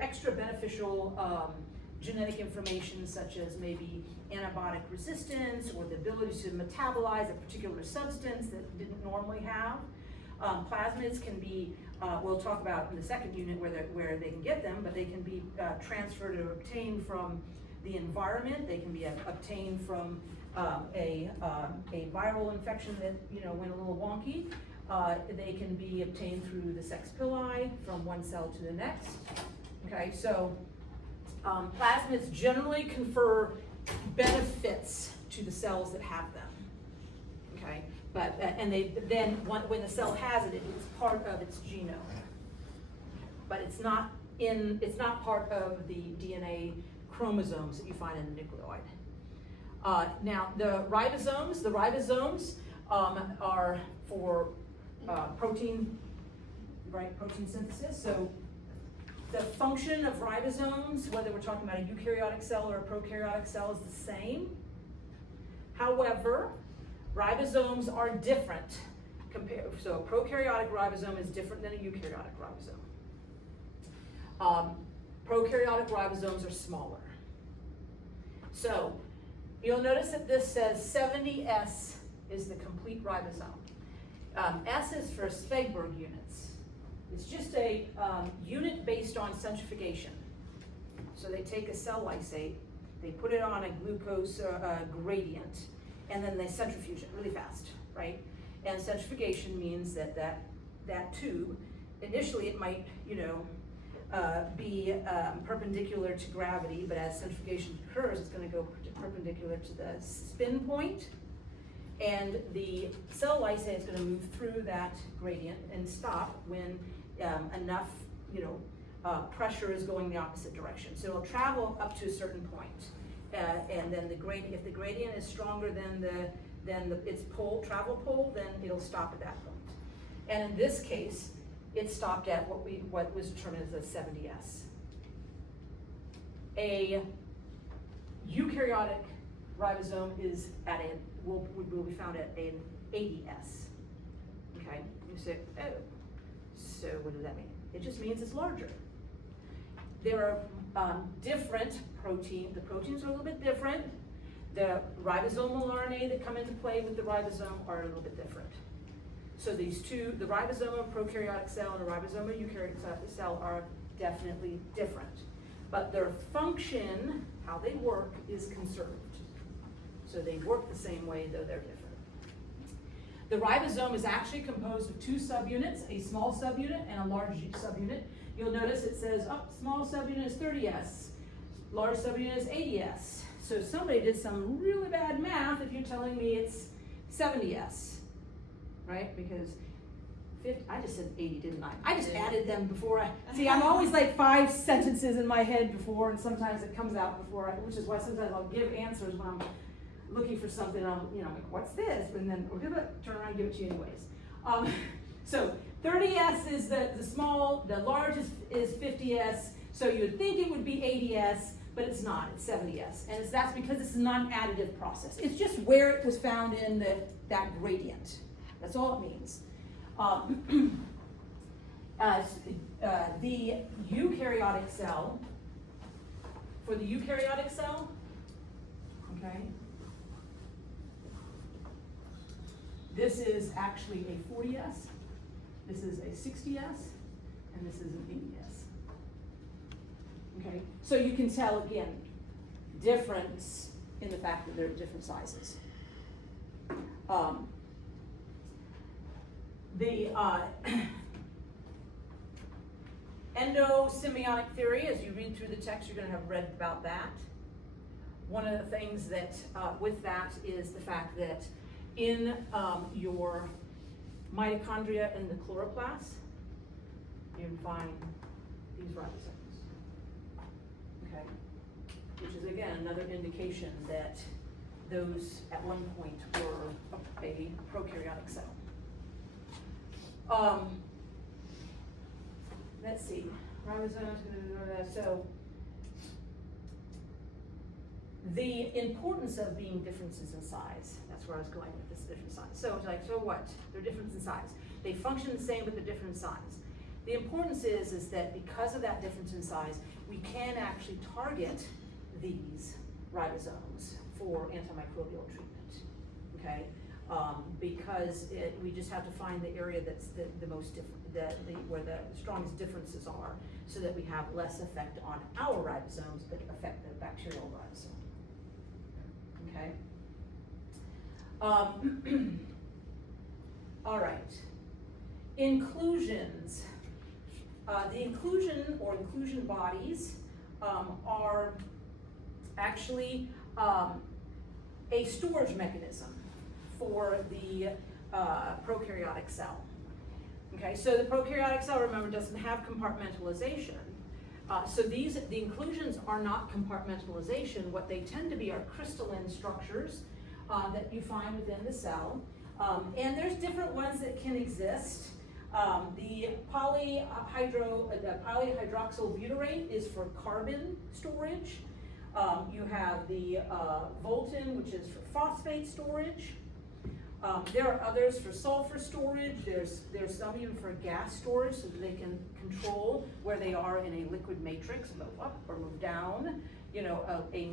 extra beneficial genetic information, such as maybe antibiotic resistance or the ability to metabolize a particular substance that didn't normally have. Plasmids can be, we'll talk about in the second unit where they can get them, but they can be transferred or obtained from the environment. They can be obtained from a viral infection that went a little wonky. They can be obtained through the sex pili from one cell to the next. Okay, so plasmids generally confer benefits to the cells that have them. Okay, but when the cell has it, it's part of its genome, but it's not part of the DNA chromosomes that you find in the nucleoid. Now the ribosomes are for protein synthesis. So the function of ribosomes, whether we're talking about a eukaryotic cell or a prokaryotic cell, is the same. However, ribosomes are different. So a prokaryotic ribosome is different than a eukaryotic ribosome. Prokaryotic ribosomes are smaller. So you'll notice that this says 70S is the complete ribosome. S is for Spegberg units. It's just a unit based on centrifugation. So they take a cell lysate, they put it on a glucose gradient, and then they centrifuge it really fast, right? And centrifugation means that tube, initially it might, be perpendicular to gravity, but as centrifugation occurs, it's going to go perpendicular to the spin point, and the cell lysate is going to move through that gradient and stop when enough, pressure is going the opposite direction. So it'll travel up to a certain point, and then if the gradient is stronger than its travel pole, then it'll stop at that point. And in this case, it stopped at what was determined as a 70S. A eukaryotic ribosome is will be found at an 80S. Okay, you say, oh, so what does that mean? It just means it's larger. There are different proteins. The proteins are a little bit different. The ribosomal RNA that come into play with the ribosome are a little bit different. So these two, the ribosome of a prokaryotic cell and a ribosome of a eukaryotic cell, are definitely different. But their function, how they work, is conserved. So they work the same way, though they're different. The ribosome is actually composed of two subunits, a small subunit and a large subunit. You'll notice it says, small subunit is 30S, large subunit is 80S. So somebody did some really bad math if you're telling me it's 70S, right? Because I just said 80, didn't I? I just added them before see, I'm always like 5 sentences in my head before, and sometimes it comes out before, which is why sometimes I'll give answers when I'm looking for something, like, what's this? And then we'll turn around and give it to you anyways. So 30S is the small, the large is 50S, so you would think it would be 80S, but it's not, it's 70S. And that's because it's not an additive process. It's just where it was found in that gradient. That's all it means. The eukaryotic cell, for the eukaryotic cell, okay, this is actually a 40S, this is a 60S, and this is an 80S. Okay, so you can tell again, difference in the fact that they're different sizes. The endosymbiotic theory, as you read through the text, you're going to have read about that. One of the things that with that is the fact that in your mitochondria and the chloroplast, you find these ribosomes. Okay, which is again another indication that those at one point were a prokaryotic cell. Let's see, ribosomes, so the importance of being differences in size, that's where I was going with this different size. So it's like, so what? They're different in size. They function the same, but they're different in size. The importance is that because of that difference in size, we can actually target these ribosomes for antimicrobial treatment, okay? Because we just have to find the area that's the most different, where the strongest differences are, so that we have less effect on our ribosomes, but affect the bacterial ribosome. Okay. All right. Inclusions. The inclusion or inclusion bodies are actually a storage mechanism for the prokaryotic cell. Okay, so the prokaryotic cell, remember, doesn't have compartmentalization. So the inclusions are not compartmentalization. What they tend to be are crystalline structures that you find within the cell. And there's different ones that can exist. The polyhydroxyl butyrate is for carbon storage. You have the Voltan, which is for phosphate storage. There are others for sulfur storage. There's some even for gas storage, so that they can control where they are in a liquid matrix, move up or move down, you know, a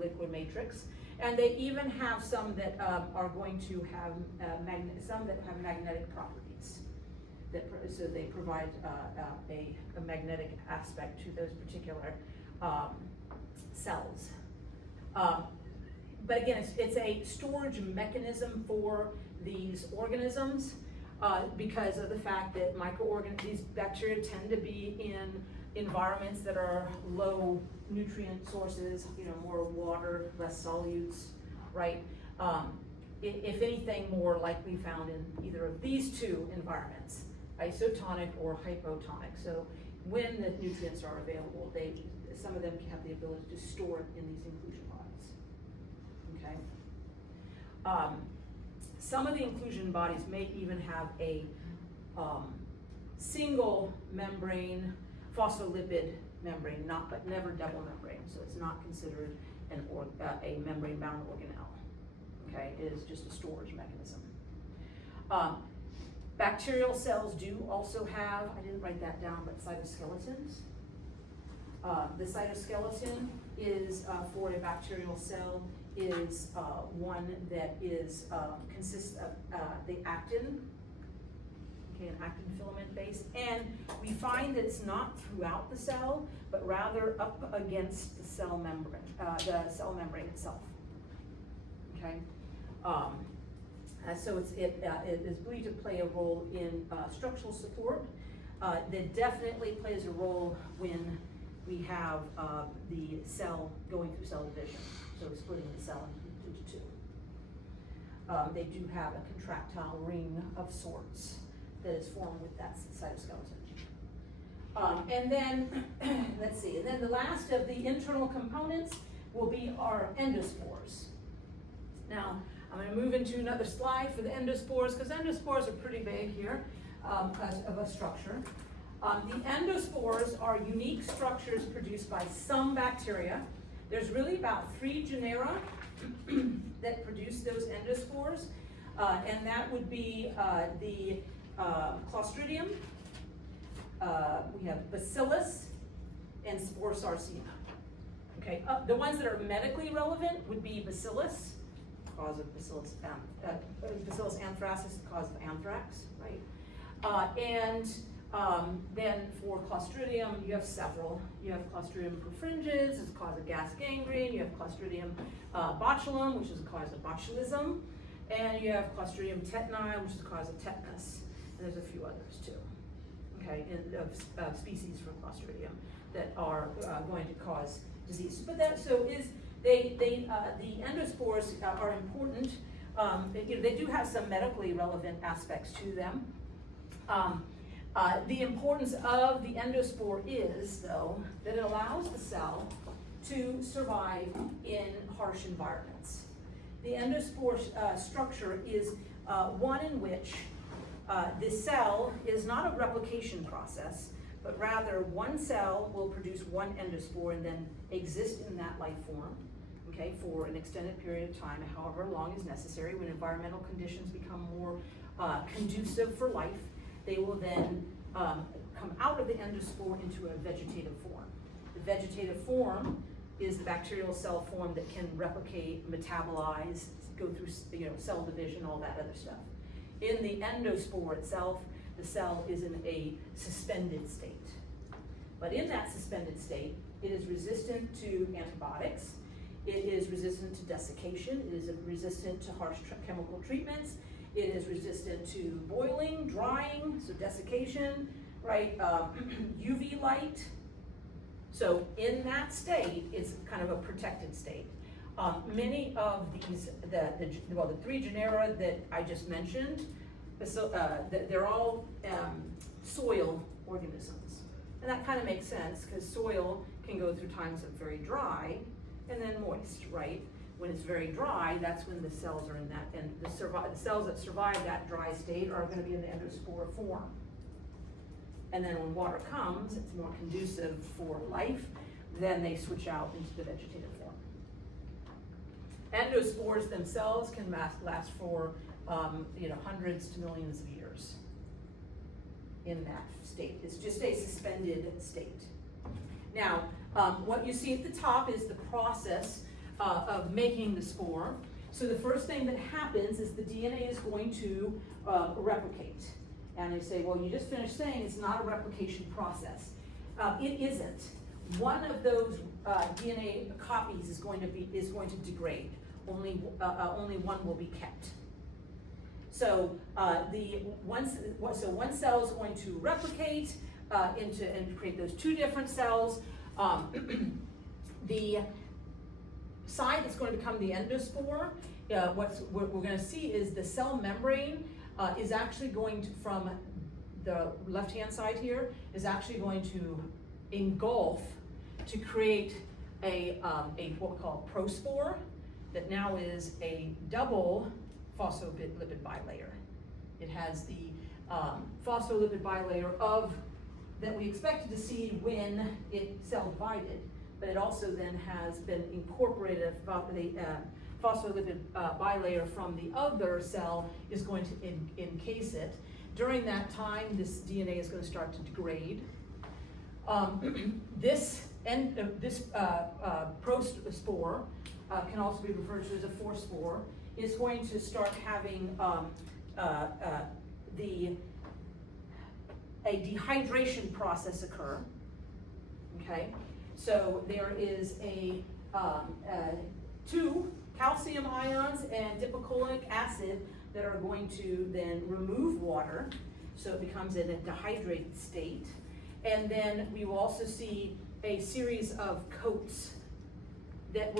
liquid matrix. And they even have some that are going to have some that have magnetic properties. So they provide a magnetic aspect to those particular cells. But again, it's a storage mechanism for these organisms because of the fact that these bacteria tend to be in environments that are low nutrient sources, you know, more water, less solutes, right? If anything, more likely found in either of these two environments, isotonic or hypotonic. So when the nutrients are available, some of them have the ability to store it in these inclusion bodies. Okay. Some of the inclusion bodies may even have a single membrane phospholipid membrane, but never double membrane. So it's not considered a membrane-bound organelle. Okay, it is just a storage mechanism. Bacterial cells do also have, I didn't write that down, but cytoskeletons. The cytoskeleton is for a bacterial cell is one that consists of the actin, okay, an actin filament base, and we find that it's not throughout the cell, but rather up against the cell membrane itself. Okay, so it is believed to play a role in structural support. That definitely plays a role when we have the cell going through cell division, so splitting the cell into two. They do have a contractile ring of sorts that is formed with that cytoskeleton. And then, let's see, and then the last of the internal components will be our endospores. Now, I'm going to move into another slide for the endospores, because endospores are pretty big here of a structure. The endospores are unique structures produced by some bacteria. There's really about 3 genera that produce those endospores, and that would be the Clostridium, we have Bacillus, and Spore Sarcina. Okay, the ones that are medically relevant would be Bacillus, cause of Bacillus anthracis, cause of anthrax, right? Then for Clostridium, you have several. You have Clostridium perfringens, it's a cause of gas gangrene. You have Clostridium botulinum, which is a cause of botulism. And you have Clostridium tetani, which is a cause of tetanus. And there's a few others too, okay, of species from Clostridium that are going to cause disease. But the endospores are important. They do have some medically relevant aspects to them. The importance of the endospore is, though, that it allows the cell to survive in harsh environments. The endospore structure is one in which the cell is not a replication process, but rather one cell will produce one endospore and then exist in that life form, okay, for an extended period of time, however long is necessary. When environmental conditions become more conducive for life, they will then come out of the endospore into a vegetative form. The vegetative form is the bacterial cell form that can replicate, metabolize, go through cell division, all that other stuff. In the endospore itself, the cell is in a suspended state. But in that suspended state, it is resistant to antibiotics, it is resistant to desiccation, it is resistant to harsh chemical treatments, it is resistant to boiling, drying, so desiccation, right? UV light. So in that state, it's kind of a protected state. Many of these, the 3 genera that I just mentioned, they're all soil organisms. And that kind of makes sense because soil can go through times of very dry and then moist, right? When it's very dry, that's when the cells are in that, and the cells that survive that dry state are going to be in the endospore form. And then when water comes, it's more conducive for life, then they switch out into the vegetative form. Endospores themselves can last for hundreds to millions of years in that state. It's just a suspended state. Now, what you see at the top is the process of making the spore. So the first thing that happens is the DNA is going to replicate. And they say, well, you just finished saying it's not a replication process. It isn't. One of those DNA copies is going to degrade. Only one will be kept. So one cell is going to replicate and create those two different cells. The side that's going to become the endospore, what we're going to see is the cell membrane is actually going to, from the left-hand side here, is actually going to engulf to create a what we call prospore that now is a double phospholipid bilayer. It has the phospholipid bilayer that we expected to see when it cell divided, but it also then has been incorporated. The phospholipid bilayer from the other cell is going to encase it. During that time, this DNA is going to start to degrade. This prospore can also be referred to as a forespore, is going to start having a dehydration process occur. Okay, so there is two calcium ions and dipacolic acid that are going to then remove water, so it becomes in a dehydrated state. And then we will also see a series of coats that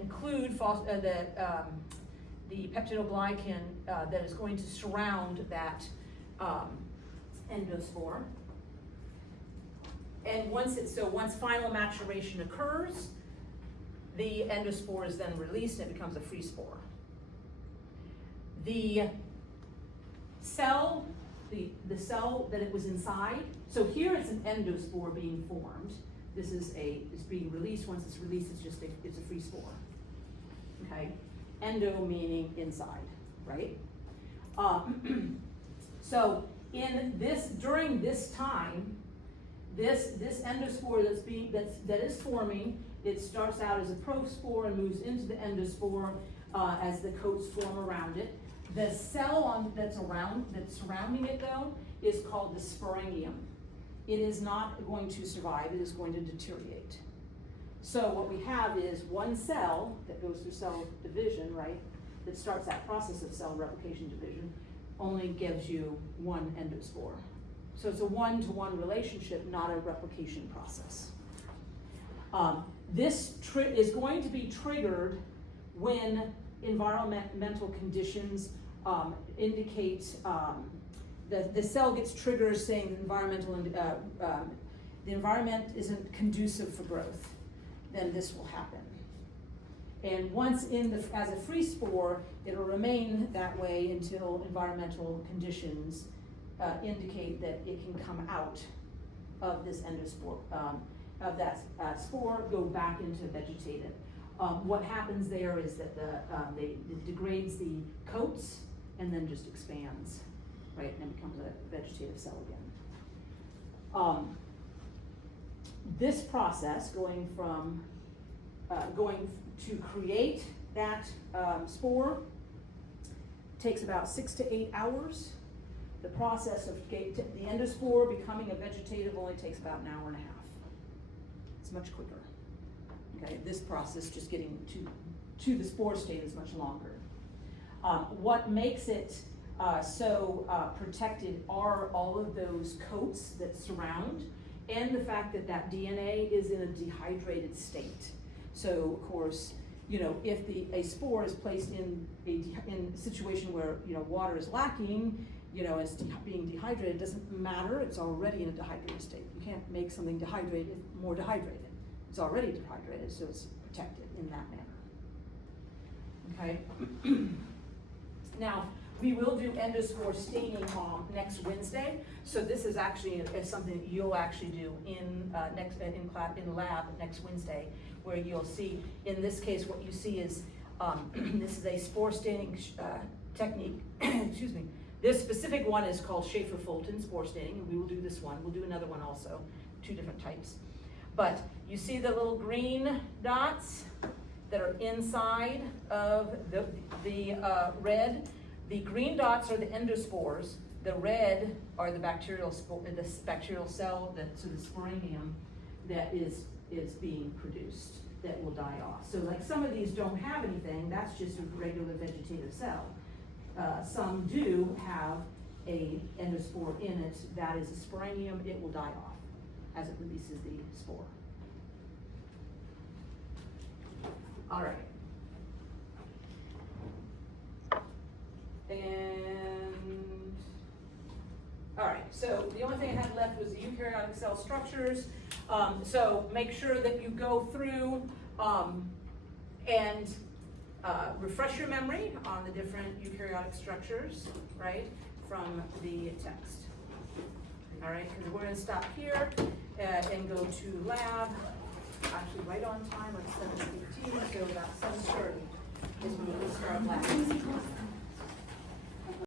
include the peptidoglycan that is going to surround that endospore. And once final maturation occurs, the endospore is then released and it becomes a free spore. The cell that it was inside, so here it's an endospore being formed. This is it's being released. Once it's released, it's a free spore. Okay, endo meaning inside, right? So during this time, this endospore that is forming, it starts out as a prospore and moves into the endospore as the coats form around it. The cell that's surrounding it though is called the sporangium. It is not going to survive, it is going to deteriorate. So what we have is one cell that goes through cell division, right, that starts that process of cell replication division, only gives you one endospore. So it's a one-to-one relationship, not a replication process. This is going to be triggered when environmental conditions indicate the cell gets triggered saying the environment isn't conducive for growth, then this will happen. And once as a free spore, it'll remain that way until environmental conditions indicate that it can come out of this endospore, of that spore, go back into vegetative. What happens there is that it degrades the coats and then just expands, right, and then becomes a vegetative cell again. This process going to create that spore takes about 6 to 8 hours. The process of the endospore becoming a vegetative only takes about an hour and a half. It's much quicker. Okay, this process, just getting to the spore state, is much longer. What makes it so protected are all of those coats that surround, and the fact that DNA is in a dehydrated state. So of course, if a spore is placed in a situation where water is lacking, it's being dehydrated, it doesn't matter. It's already in a dehydrated state. You can't make something more dehydrated. It's already dehydrated, so it's protected in that manner. Okay. Now, We will do endospore staining next Wednesday. So this is actually something that you'll actually do in lab next Wednesday, where you'll see, in this case, what you see is, this is a spore staining technique, excuse me. This specific one is called Schaefer-Fulton spore staining, and we will do this one. We'll do another one also, 2 different types. But you see the little green dots that are inside of the red? The green dots are the endospores. The red are the bacterial cell, so the sporanium that is being produced that will die off. So like some of these don't have anything, that's just a regular vegetative cell. Some do have a endospore in it, that is a sporanium, it will die off as it releases the spore. All right. And, all right, so the only thing I had left was the eukaryotic cell structures. So make sure that you go through and refresh your memory on the different eukaryotic structures, right, from the text. All right, because we're going to stop here and go to lab, actually right on time, like 7:15, so about 7:30 is when we start lab.